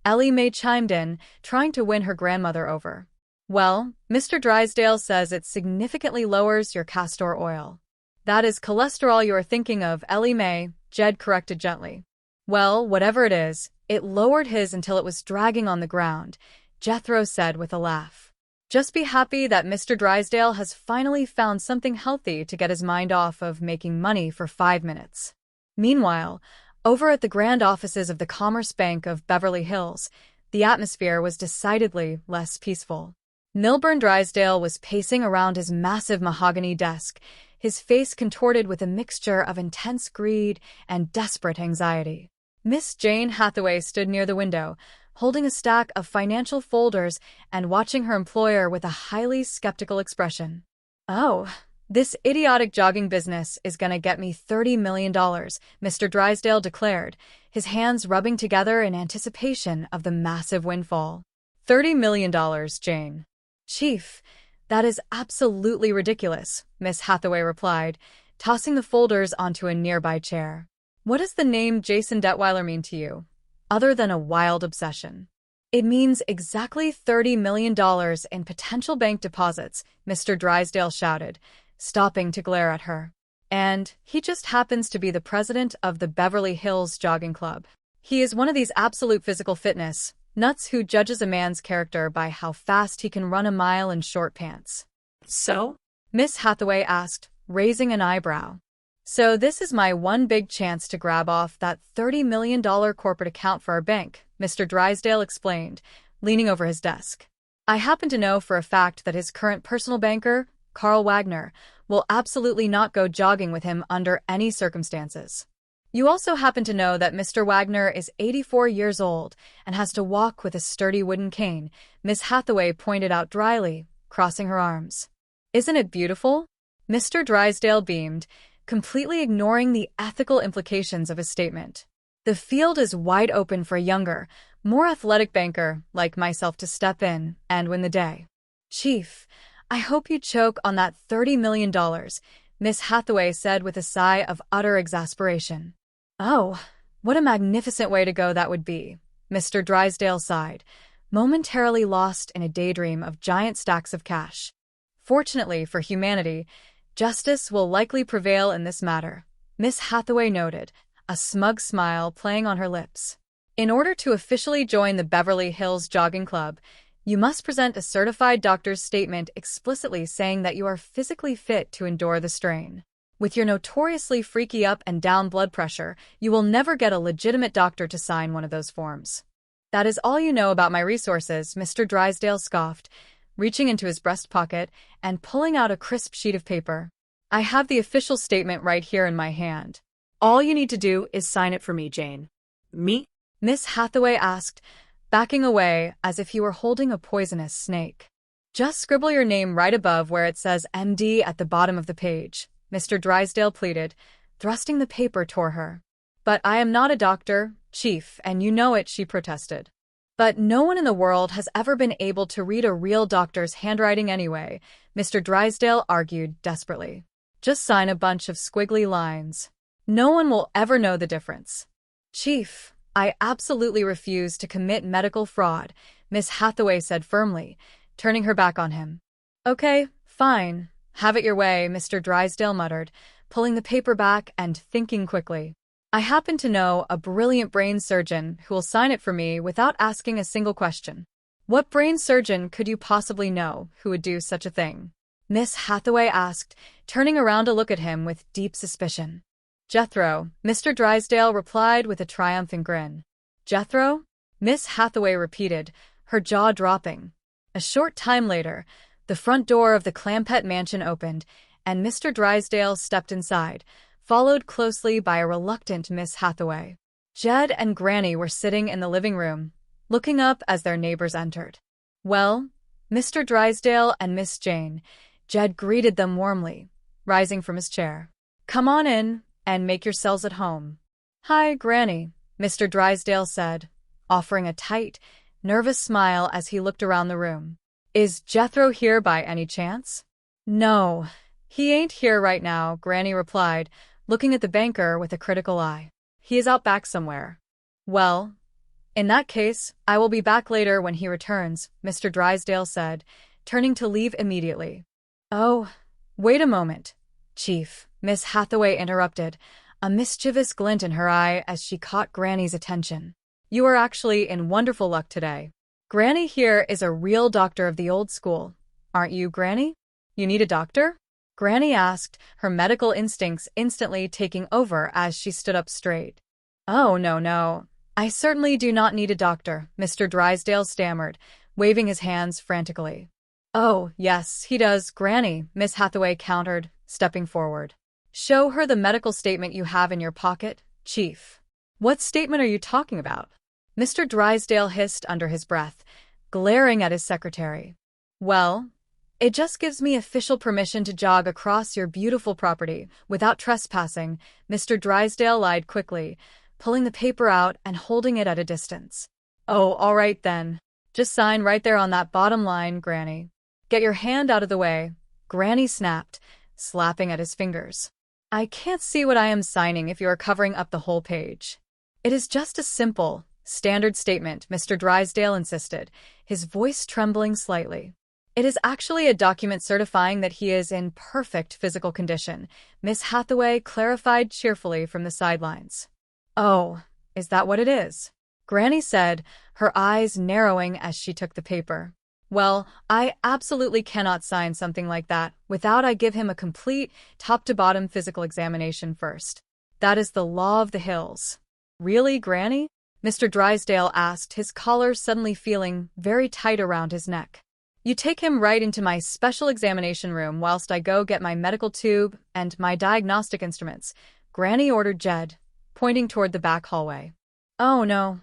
Ellie Mae chimed in, trying to win her grandmother over. Well, Mr. Drysdale says it significantly lowers your castor oil. That is cholesterol you are thinking of, Ellie Mae, Jed corrected gently. Well, whatever it is, it lowered his until it was dragging on the ground, Jethro said with a laugh. Just be happy that Mr. Drysdale has finally found something healthy to get his mind off of making money for 5 minutes. Meanwhile, over at the grand offices of the Commerce Bank of Beverly Hills, the atmosphere was decidedly less peaceful. Milburn Drysdale was pacing around his massive mahogany desk, his face contorted with a mixture of intense greed and desperate anxiety. Miss Jane Hathaway stood near the window, holding a stack of financial folders and watching her employer with a highly skeptical expression. Oh, this idiotic jogging business is gonna get me $30 million, Mr. Drysdale declared, his hands rubbing together in anticipation of the massive windfall. $30 million, Jane. Chief, that is absolutely ridiculous, Miss Hathaway replied, tossing the folders onto a nearby chair. What does the name Jason Detweiler mean to you, other than a wild obsession? It means exactly $30 million in potential bank deposits, Mr. Drysdale shouted, stopping to glare at her. And he just happens to be the president of the Beverly Hills Jogging Club. He is one of these absolute physical fitness nuts who judges a man's character by how fast he can run a mile in short pants. So? Miss Hathaway asked, raising an eyebrow. So this is my one big chance to grab off that $30 million corporate account for our bank, Mr. Drysdale explained, leaning over his desk. I happen to know for a fact that his current personal banker, Carl Wagner, will absolutely not go jogging with him under any circumstances. You also happen to know that Mr. Wagner is 84 years old and has to walk with a sturdy wooden cane, Miss Hathaway pointed out dryly, crossing her arms. Isn't it beautiful? Mr. Drysdale beamed, completely ignoring the ethical implications of his statement. The field is wide open for a younger, more athletic banker like myself to step in and win the day. Chief, I hope you choke on that $30 million, Miss Hathaway said with a sigh of utter exasperation. Oh, what a magnificent way to go that would be, Mr. Drysdale sighed, momentarily lost in a daydream of giant stacks of cash. Fortunately for humanity, justice will likely prevail in this matter, Miss Hathaway noted, a smug smile playing on her lips. In order to officially join the Beverly Hills Jogging Club, you must present a certified doctor's statement explicitly saying that you are physically fit to endure the strain. With your notoriously freaky up and down blood pressure, you will never get a legitimate doctor to sign one of those forms. That is all you know about my resources, Mr. Drysdale scoffed, reaching into his breast pocket and pulling out a crisp sheet of paper. I have the official statement right here in my hand. All you need to do is sign it for me, Jane. Me? Miss Hathaway asked, backing away as if he were holding a poisonous snake. Just scribble your name right above where it says MD at the bottom of the page, Mr. Drysdale pleaded, thrusting the paper toward her. But I am not a doctor, Chief, and you know it, she protested. But no one in the world has ever been able to read a real doctor's handwriting anyway, Mr. Drysdale argued desperately. Just sign a bunch of squiggly lines. No one will ever know the difference. Chief, I absolutely refuse to commit medical fraud, Miss Hathaway said firmly, turning her back on him. Okay, fine. Have it your way, Mr. Drysdale muttered, pulling the paper back and thinking quickly. I happen to know a brilliant brain surgeon who will sign it for me without asking a single question. What brain surgeon could you possibly know who would do such a thing? Miss Hathaway asked, turning around to look at him with deep suspicion. Jethro, Mr. Drysdale replied with a triumphant grin. Jethro? Miss Hathaway repeated, her jaw dropping. A short time later, the front door of the Clampett mansion opened, and Mr. Drysdale stepped inside, followed closely by a reluctant Miss Hathaway. Jed and Granny were sitting in the living room, looking up as their neighbors entered. "Well, Mr. Drysdale and Miss Jane," Jed greeted them warmly, rising from his chair. "Come on in and make yourselves at home." "Hi, Granny," Mr. Drysdale said, offering a tight, nervous smile as he looked around the room. "Is Jethro here by any chance?" "No, he ain't here right now," Granny replied, looking at the banker with a critical eye. "He is out back somewhere." "Well, in that case, I will be back later when he returns," Mr. Drysdale said, turning to leave immediately. "Oh, wait a moment, Chief," Miss Hathaway interrupted, a mischievous glint in her eye as she caught Granny's attention. "You are actually in wonderful luck today. Granny here is a real doctor of the old school. Aren't you, Granny? You need a doctor?" Granny asked, her medical instincts instantly taking over as she stood up straight. "Oh, no. I certainly do not need a doctor," Mr. Drysdale stammered, waving his hands frantically. "Oh, yes, he does, Granny," Miss Hathaway countered, stepping forward. "Show her the medical statement you have in your pocket, Chief." "What statement are you talking about?" Mr. Drysdale hissed under his breath, glaring at his secretary. "Well, it just gives me official permission to jog across your beautiful property without trespassing," Mr. Drysdale lied quickly, pulling the paper out and holding it at a distance. "Oh, all right then. Just sign right there on that bottom line, Granny." "Get your hand out of the way," Granny snapped, slapping at his fingers. "I can't see what I am signing if you are covering up the whole page." "It is just a simple, standard statement," Mr. Drysdale insisted, his voice trembling slightly. "It is actually a document certifying that he is in perfect physical condition," Miss Hathaway clarified cheerfully from the sidelines. "Oh, is that what it is?" Granny said, her eyes narrowing as she took the paper. "Well, I absolutely cannot sign something like that without I give him a complete, top-to-bottom physical examination first. That is the law of the hills." "Really, Granny?" Mr. Drysdale asked, his collar suddenly feeling very tight around his neck. "You take him right into my special examination room whilst I go get my medical tube and my diagnostic instruments," Granny ordered Jed, pointing toward the back hallway. "Oh, no.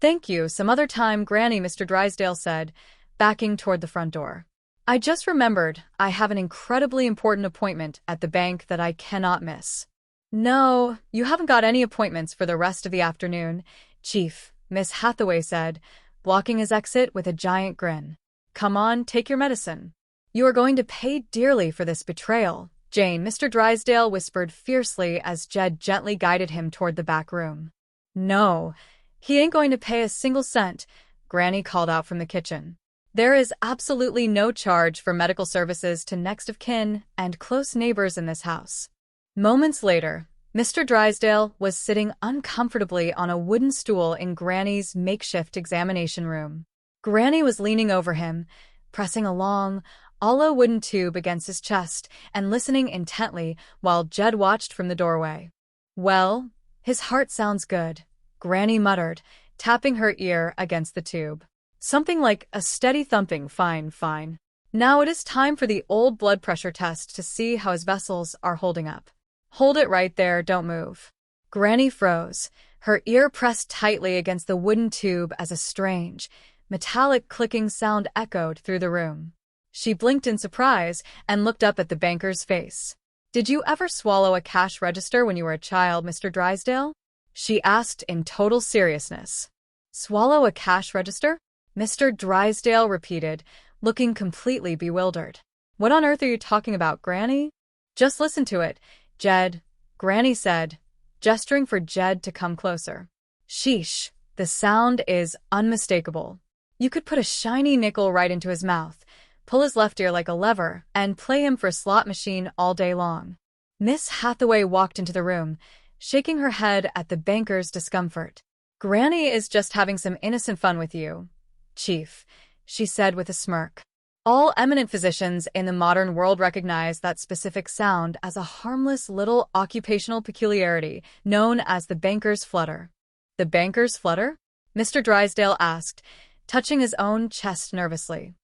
Thank you, some other time, Granny," Mr. Drysdale said, backing toward the front door. "I just remembered I have an incredibly important appointment at the bank that I cannot miss." "No, you haven't got any appointments for the rest of the afternoon, Chief," Miss Hathaway said, blocking his exit with a giant grin. "Come on, take your medicine." "You are going to pay dearly for this betrayal, Jane," Mr. Drysdale whispered fiercely as Jed gently guided him toward the back room. "No, he ain't going to pay a single cent," Granny called out from the kitchen. "There is absolutely no charge for medical services to next of kin and close neighbors in this house." Moments later, Mr. Drysdale was sitting uncomfortably on a wooden stool in Granny's makeshift examination room. Granny was leaning over him, pressing a long, hollow wooden tube against his chest and listening intently while Jed watched from the doorway. "Well, his heart sounds good," Granny muttered, tapping her ear against the tube. "Something like a steady thumping, fine. Now it is time for the old blood pressure test to see how his vessels are holding up. Hold it right there, don't move." Granny froze, her ear pressed tightly against the wooden tube as a strange, metallic clicking sound echoed through the room. She blinked in surprise and looked up at the banker's face. "Did you ever swallow a cash register when you were a child, Mr. Drysdale?" she asked in total seriousness. "Swallow a cash register?" Mr. Drysdale repeated, looking completely bewildered. "What on earth are you talking about, Granny?" "Just listen to it, Jed," Granny said, gesturing for Jed to come closer. "Sheesh, the sound is unmistakable. You could put a shiny nickel right into his mouth, pull his left ear like a lever, and play him for a slot machine all day long." Miss Hathaway walked into the room, shaking her head at the banker's discomfort. "Granny is just having some innocent fun with you, Chief," she said with a smirk. "All eminent physicians in the modern world recognize that specific sound as a harmless little occupational peculiarity known as the banker's flutter." "The banker's flutter?" Mr. Drysdale asked, touching his own chest nervously.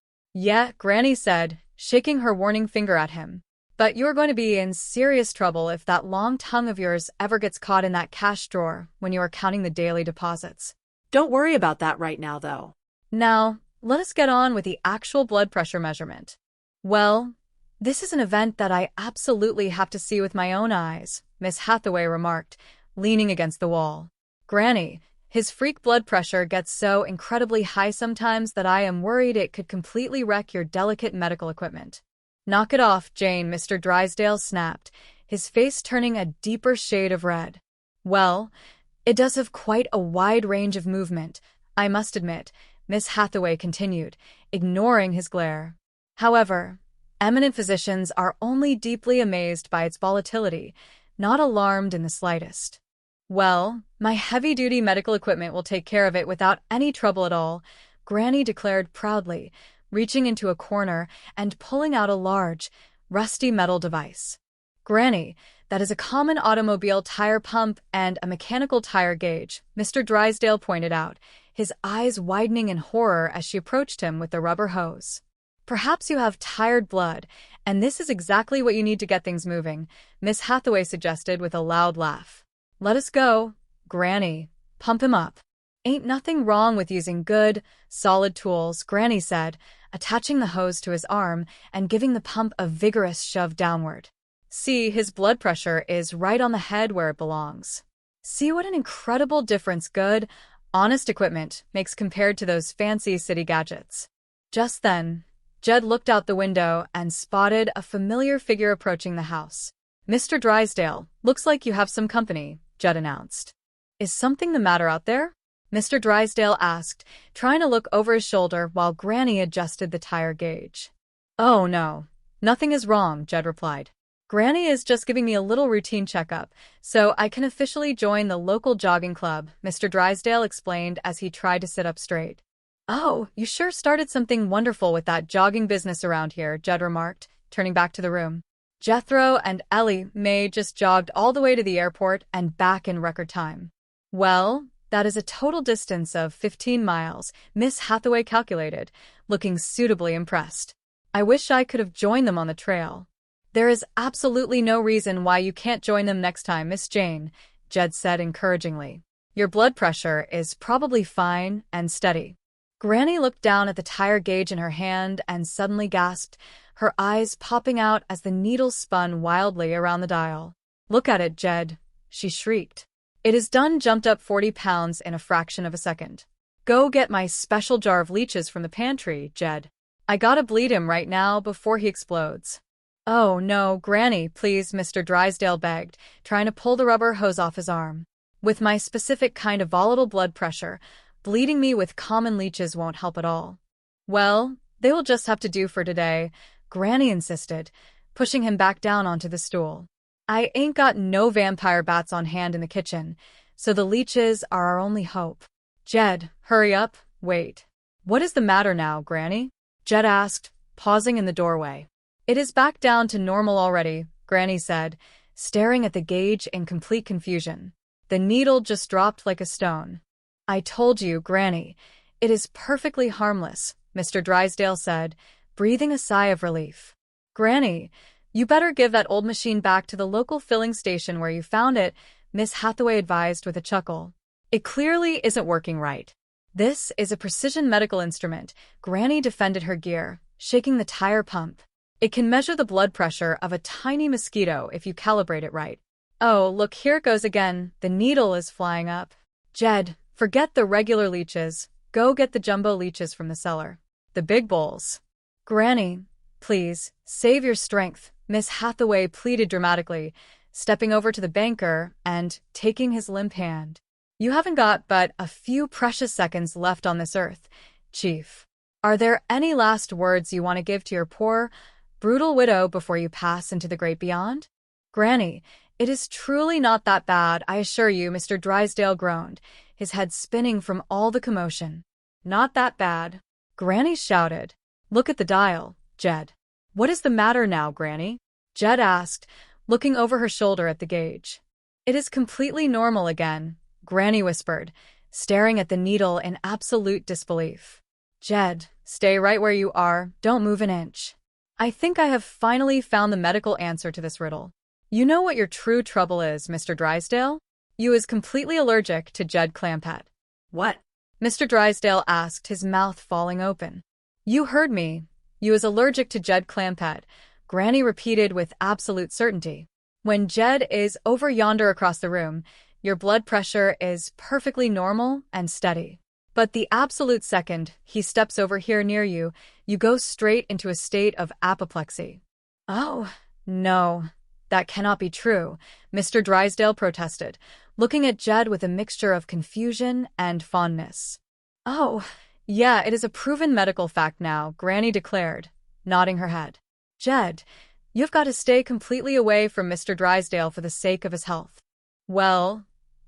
Yeah, Granny said, shaking her warning finger at him. But you're going to be in serious trouble if that long tongue of yours ever gets caught in that cash drawer when you are counting the daily deposits. Don't worry about that right now, though. Now, let us get on with the actual blood pressure measurement. Well, this is an event that I absolutely have to see with my own eyes, Miss Hathaway remarked, leaning against the wall. Granny, his freak blood pressure gets so incredibly high sometimes that I am worried it could completely wreck your delicate medical equipment. Knock it off, Jane, Mr. Drysdale snapped, his face turning a deeper shade of red. Well, it does have quite a wide range of movement, I must admit, Miss Hathaway continued, ignoring his glare. However, eminent physicians are only deeply amazed by its volatility, not alarmed in the slightest. Well, my heavy-duty medical equipment will take care of it without any trouble at all, Granny declared proudly, reaching into a corner and pulling out a large, rusty metal device. Granny, that is a common automobile tire pump and a mechanical tire gauge, Mr. Drysdale pointed out, his eyes widening in horror as she approached him with the rubber hose. Perhaps you have tired blood, and this is exactly what you need to get things moving, Miss Hathaway suggested with a loud laugh. Let us go, Granny. Pump him up. Ain't nothing wrong with using good, solid tools, Granny said, attaching the hose to his arm and giving the pump a vigorous shove downward. See, his blood pressure is right on the head where it belongs. See what an incredible difference good, honest equipment makes compared to those fancy city gadgets. Just then, Jed looked out the window and spotted a familiar figure approaching the house. Mr. Drysdale, looks like you have some company, Jed announced. Is something the matter out there? Mr. Drysdale asked, trying to look over his shoulder while Granny adjusted the tire gauge. Oh, no. Nothing is wrong, Jed replied. Granny is just giving me a little routine checkup, so I can officially join the local jogging club, Mr. Drysdale explained as he tried to sit up straight. Oh, you sure started something wonderful with that jogging business around here, Jed remarked, turning back to the room. Jethro and Ellie Mae just jogged all the way to the airport and back in record time. Well, that is a total distance of 15 miles, Miss Hathaway calculated, looking suitably impressed. I wish I could have joined them on the trail. There is absolutely no reason why you can't join them next time, Miss Jane, Jed said encouragingly. Your blood pressure is probably fine and steady. Granny looked down at the tire gauge in her hand and suddenly gasped, her eyes popping out as the needle spun wildly around the dial. Look at it, Jed, she shrieked. It is done jumped up 40 pounds in a fraction of a second. Go get my special jar of leeches from the pantry, Jed. I gotta bleed him right now before he explodes. Oh, no, Granny, please, Mr. Drysdale begged, trying to pull the rubber hose off his arm. With my specific kind of volatile blood pressure, bleeding me with common leeches won't help at all. Well, they will just have to do for today, Granny insisted, pushing him back down onto the stool. I ain't got no vampire bats on hand in the kitchen, so the leeches are our only hope. Jed, hurry up, wait. What is the matter now, Granny? Jed asked, pausing in the doorway. It is back down to normal already, Granny said, staring at the gauge in complete confusion. The needle just dropped like a stone. I told you, Granny, it is perfectly harmless, Mr. Drysdale said, breathing a sigh of relief. Granny, you better give that old machine back to the local filling station where you found it, Miss Hathaway advised with a chuckle. It clearly isn't working right. This is a precision medical instrument, Granny defended her gear, shaking the tire pump. It can measure the blood pressure of a tiny mosquito if you calibrate it right. Oh, look, here it goes again. The needle is flying up. Jed, forget the regular leeches. Go get the jumbo leeches from the cellar. The big bowls. Granny, please, save your strength, Miss Hathaway pleaded dramatically, stepping over to the banker and taking his limp hand. You haven't got but a few precious seconds left on this earth, Chief. Are there any last words you want to give to your poor, brutal widow before you pass into the great beyond? Granny, it is truly not that bad, I assure you, Mr. Drysdale groaned, his head spinning from all the commotion. Not that bad. Granny shouted. Look at the dial, Jed. What is the matter now, Granny? Jed asked, looking over her shoulder at the gauge. It is completely normal again, Granny whispered, staring at the needle in absolute disbelief. Jed, Stay right where you are, don't move an inch. I think I have finally found the medical answer to this riddle. You know what your true trouble is, Mr. Drysdale? You is completely allergic to Jed Clampett. What? Mr. Drysdale asked, his mouth falling open. You heard me. You is allergic to Jed Clampett, Granny repeated with absolute certainty. When Jed is over yonder across the room, your blood pressure is perfectly normal and steady. But the absolute second he steps over here near you, you go straight into a state of apoplexy. Oh, no, that cannot be true, Mr. Drysdale protested, looking at Jed with a mixture of confusion and fondness. Oh, yeah, it is a proven medical fact now, Granny declared, nodding her head. Jed, you've got to stay completely away from Mr. Drysdale for the sake of his health. Well,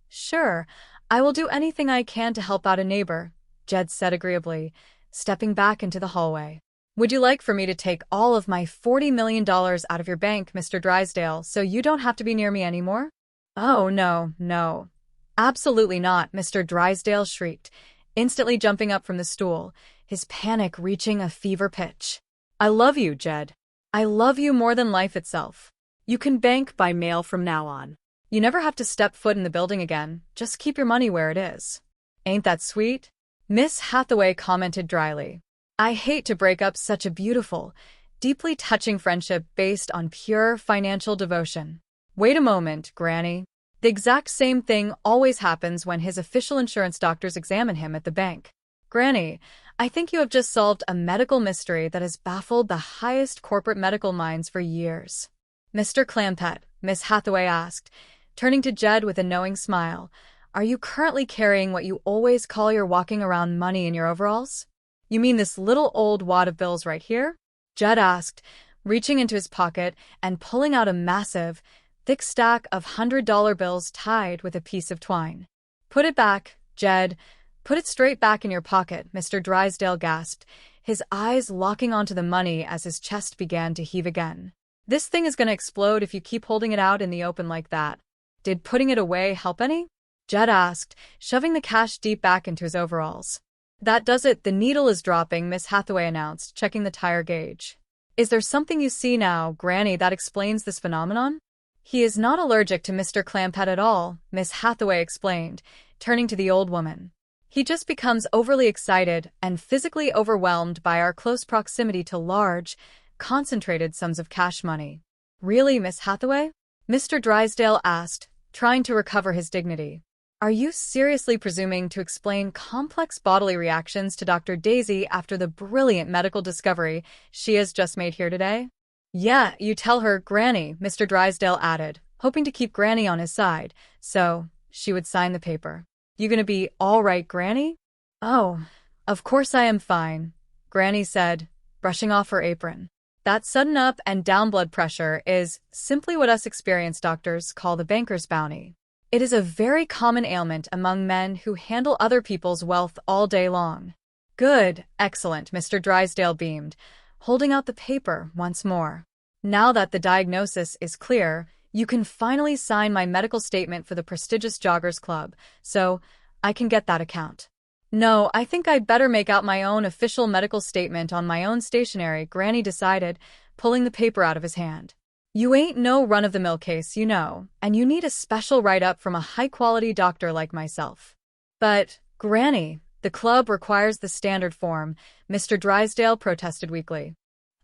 sure, I will do anything I can to help out a neighbor, Jed said agreeably, stepping back into the hallway. Would you like for me to take all of my $40 million out of your bank, Mr. Drysdale, so you don't have to be near me anymore? Oh, no, no. Absolutely not, Mr. Drysdale shrieked, instantly jumping up from the stool, his panic reaching a fever pitch. I love you, Jed. I love you more than life itself. You can bank by mail from now on. You never have to step foot in the building again, just keep your money where it is. Ain't that sweet? Miss Hathaway commented dryly. I hate to break up such a beautiful, deeply touching friendship based on pure financial devotion. Wait a moment, Granny. The exact same thing always happens when his official insurance doctors examine him at the bank. Granny, I think you have just solved a medical mystery that has baffled the highest corporate medical minds for years. Mr. Clampett, Miss Hathaway asked, turning to Jed with a knowing smile, are you currently carrying what you always call your walking around money in your overalls? You mean this little old wad of bills right here? Jed asked, reaching into his pocket and pulling out a massive, thick stack of $100 bills tied with a piece of twine. Put it back, Jed. Put it straight back in your pocket, Mr. Drysdale gasped, his eyes locking onto the money as his chest began to heave again. This thing is going to explode if you keep holding it out in the open like that. Did putting it away help any? Jed asked, shoving the cash deep back into his overalls. That does it, the needle is dropping, Miss Hathaway announced, checking the tire gauge. Is there something you see now, Granny, that explains this phenomenon? He is not allergic to Mr. Clampett at all, Miss Hathaway explained, turning to the old woman. He just becomes overly excited and physically overwhelmed by our close proximity to large, concentrated sums of cash money. Really, Miss Hathaway? Mr. Drysdale asked, trying to recover his dignity. Are you seriously presuming to explain complex bodily reactions to Dr. Daisy after the brilliant medical discovery she has just made here today? Yeah, you tell her, Granny, Mr. Drysdale added, hoping to keep Granny on his side, so she would sign the paper. You gonna be all right, Granny? Oh, of course I am fine, Granny said, brushing off her apron. That sudden up and down blood pressure is simply what us experienced doctors call the banker's bounty. It is a very common ailment among men who handle other people's wealth all day long. Good, excellent, Mr. Drysdale beamed, holding out the paper once more. Now that the diagnosis is clear, you can finally sign my medical statement for the prestigious Joggers Club, so I can get that account. No, I think I'd better make out my own official medical statement on my own stationery, Granny decided, pulling the paper out of his hand. You ain't no run-of-the-mill case, you know, and you need a special write-up from a high-quality doctor like myself. But, Granny, the club requires the standard form, Mr. Drysdale protested weakly.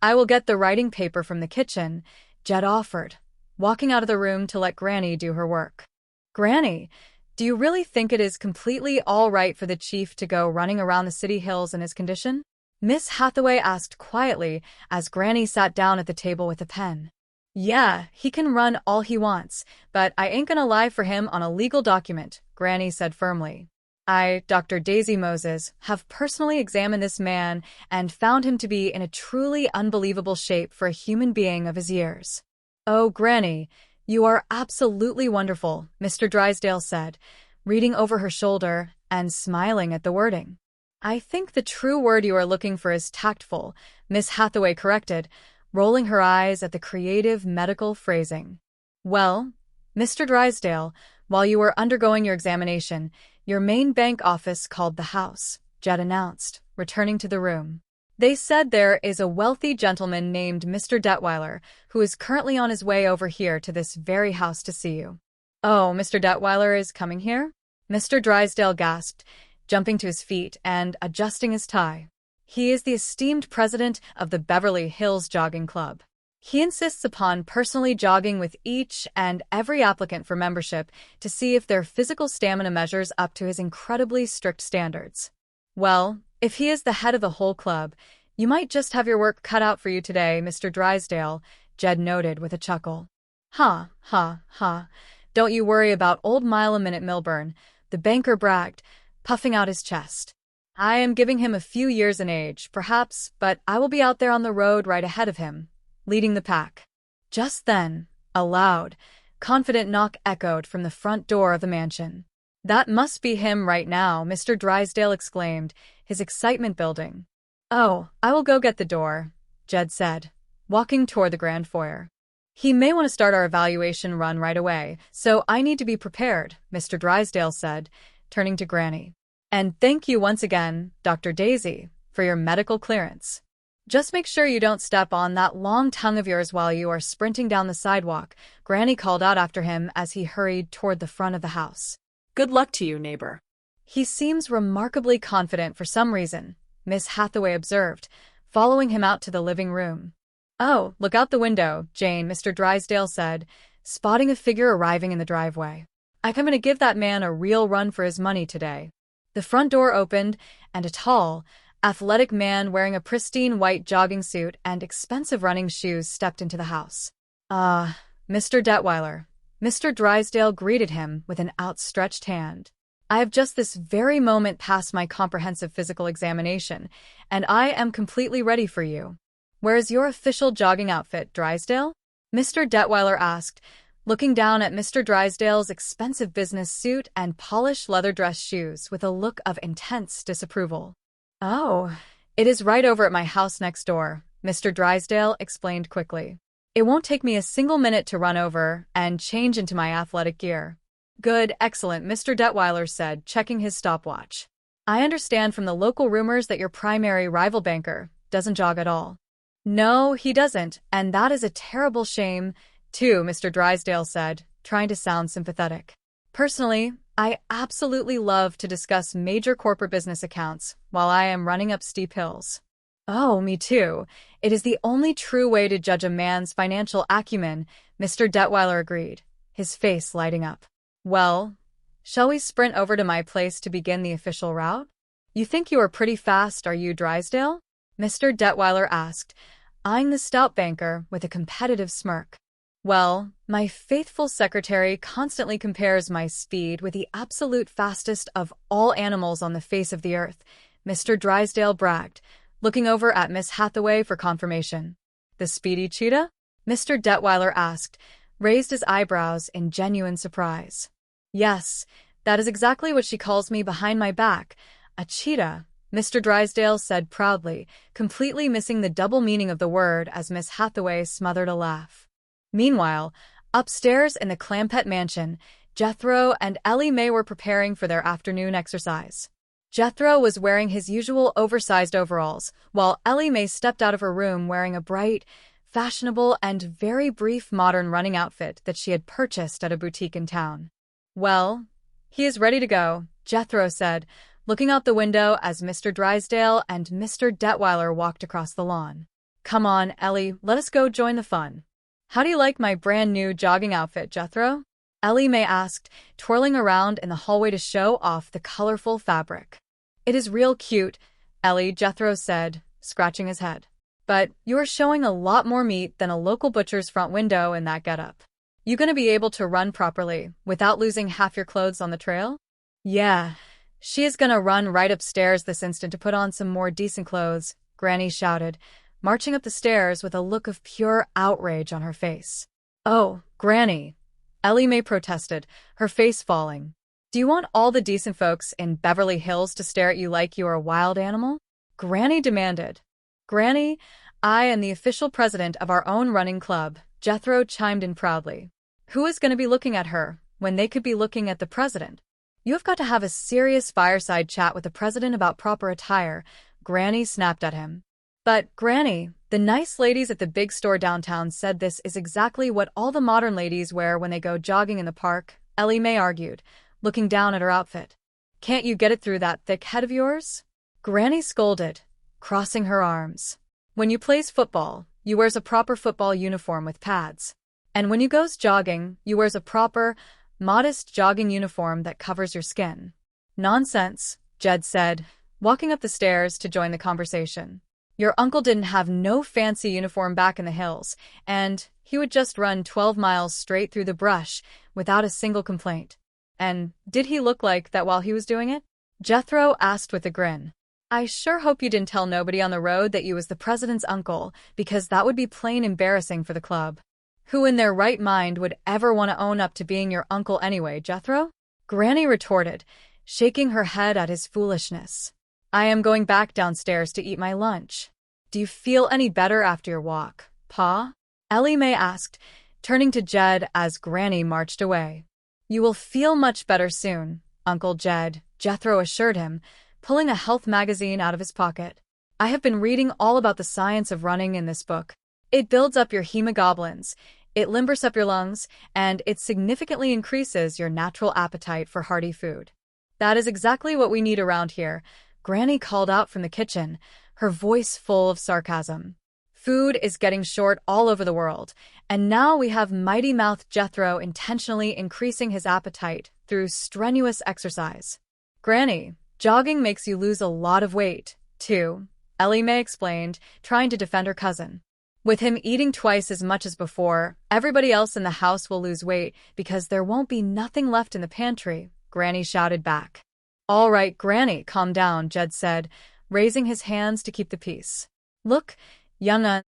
I will get the writing paper from the kitchen, Jed offered, walking out of the room to let Granny do her work. Granny, do you really think it is completely all right for the chief to go running around the city hills in his condition? Miss Hathaway asked quietly as Granny sat down at the table with a pen. Yeah, he can run all he wants, but I ain't gonna lie for him on a legal document, Granny said firmly. I, Dr. Daisy Moses, have personally examined this man and found him to be in a truly unbelievable shape for a human being of his years. Oh, Granny, you are absolutely wonderful, Mr. Drysdale said, reading over her shoulder and smiling at the wording. I think the true word you are looking for is tactful, Miss Hathaway corrected, rolling her eyes at the creative medical phrasing. Well, Mr. Drysdale, while you were undergoing your examination, your main bank office called the house, Jed announced, returning to the room. They said there is a wealthy gentleman named Mr. Detweiler who is currently on his way over here to this very house to see you. Oh, Mr. Detweiler is coming here? Mr. Drysdale gasped, jumping to his feet and adjusting his tie. He is the esteemed president of the Beverly Hills Jogging Club. He insists upon personally jogging with each and every applicant for membership to see if their physical stamina measures up to his incredibly strict standards. Well, if he is the head of the whole club, you might just have your work cut out for you today, Mr. Drysdale, Jed noted with a chuckle. Ha, ha, ha. Don't you worry about old Mile-a-Minute Milburn, the banker bragged, puffing out his chest. I am giving him a few years in age, perhaps, but I will be out there on the road right ahead of him, leading the pack. Just then, a loud, confident knock echoed from the front door of the mansion. That must be him right now, Mr. Drysdale exclaimed, his excitement building. Oh, I will go get the door, Jed said, walking toward the grand foyer. He may want to start our evaluation run right away, so I need to be prepared, Mr. Drysdale said, turning to Granny. And thank you once again, Dr. Daisy, for your medical clearance. Just make sure you don't step on that long tongue of yours while you are sprinting down the sidewalk, Granny called out after him as he hurried toward the front of the house. Good luck to you, neighbor. He seems remarkably confident for some reason, Miss Hathaway observed, following him out to the living room. Oh, look out the window, Jane, Mr. Drysdale said, spotting a figure arriving in the driveway. I'm going to give that man a real run for his money today. The front door opened, and a tall, athletic man wearing a pristine white jogging suit and expensive running shoes stepped into the house. Mr. Detweiler. Mr. Drysdale greeted him with an outstretched hand. I have just this very moment passed my comprehensive physical examination, and I am completely ready for you. Where is your official jogging outfit, Drysdale? Mr. Detweiler asked, looking down at Mr. Drysdale's expensive business suit and polished leather dress shoes with a look of intense disapproval. Oh, it is right over at my house next door, Mr. Drysdale explained quickly. It won't take me a single minute to run over and change into my athletic gear. Good, excellent, Mr. Detweiler said, checking his stopwatch. I understand from the local rumors that your primary rival banker doesn't jog at all. No, he doesn't, and that is a terrible shame, too, Mr. Drysdale said, trying to sound sympathetic. Personally, I absolutely love to discuss major corporate business accounts while I am running up steep hills. Oh, me too. It is the only true way to judge a man's financial acumen, Mr. Detweiler agreed, his face lighting up. Well, shall we sprint over to my place to begin the official route? You think you are pretty fast, are you, Drysdale? Mr. Detweiler asked, eyeing the stout banker with a competitive smirk. Well, my faithful secretary constantly compares my speed with the absolute fastest of all animals on the face of the earth, Mr. Drysdale bragged, looking over at Miss Hathaway for confirmation. The speedy cheetah? Mr. Detweiler asked, raised his eyebrows in genuine surprise. Yes, that is exactly what she calls me behind my back, a cheetah, Mr. Drysdale said proudly, completely missing the double meaning of the word as Miss Hathaway smothered a laugh. Meanwhile, upstairs in the Clampetts mansion, Jethro and Ellie Mae were preparing for their afternoon exercise. Jethro was wearing his usual oversized overalls, while Ellie Mae stepped out of her room wearing a bright, fashionable, and very brief modern running outfit that she had purchased at a boutique in town. Well, he is ready to go, Jethro said, looking out the window as Mr. Drysdale and Mr. Detweiler walked across the lawn. Come on, Ellie, let us go join the fun. How do you like my brand new jogging outfit, Jethro? Ellie Mae asked, twirling around in the hallway to show off the colorful fabric. It is real cute, Ellie, Jethro said, scratching his head. But you are showing a lot more meat than a local butcher's front window in that getup. You gonna be able to run properly without losing half your clothes on the trail? Yeah, she is gonna run right upstairs this instant to put on some more decent clothes, Granny shouted, marching up the stairs with a look of pure outrage on her face. Oh, Granny, Ellie Mae protested, her face falling. Do you want all the decent folks in Beverly Hills to stare at you like you are a wild animal? Granny demanded. Granny, I am the official president of our own running club, Jethro chimed in proudly. Who is going to be looking at her when they could be looking at the president? You have got to have a serious fireside chat with the president about proper attire, Granny snapped at him. But, Granny, the nice ladies at the big store downtown said this is exactly what all the modern ladies wear when they go jogging in the park, Ellie Mae argued, looking down at her outfit. Can't you get it through that thick head of yours? Granny scolded, crossing her arms. When you plays football, you wears a proper football uniform with pads. And when you goes jogging, you wears a proper, modest jogging uniform that covers your skin. Nonsense, Jed said, walking up the stairs to join the conversation. Your uncle didn't have no fancy uniform back in the hills, and he would just run 12 miles straight through the brush without a single complaint. And did he look like that while he was doing it? Jethro asked with a grin. I sure hope you didn't tell nobody on the road that you was the president's uncle, because that would be plain embarrassing for the club. Who in their right mind would ever want to own up to being your uncle anyway, Jethro? Granny retorted, shaking her head at his foolishness. I am going back downstairs to eat my lunch. Do you feel any better after your walk, Pa? Ellie Mae asked, turning to Jed as Granny marched away. You will feel much better soon, Uncle Jed, Jethro assured him, pulling a health magazine out of his pocket. I have been reading all about the science of running in this book. It builds up your hemoglobins, it limbers up your lungs, and it significantly increases your natural appetite for hearty food. That is exactly what we need around here, Granny called out from the kitchen, her voice full of sarcasm. Food is getting short all over the world, and now we have mighty-mouthed Jethro intentionally increasing his appetite through strenuous exercise. Granny, jogging makes you lose a lot of weight, too, Ellie Mae explained, trying to defend her cousin. With him eating twice as much as before, everybody else in the house will lose weight because there won't be nothing left in the pantry, Granny shouted back. All right, Granny, calm down, Jed said, raising his hands to keep the peace. Look, young'un,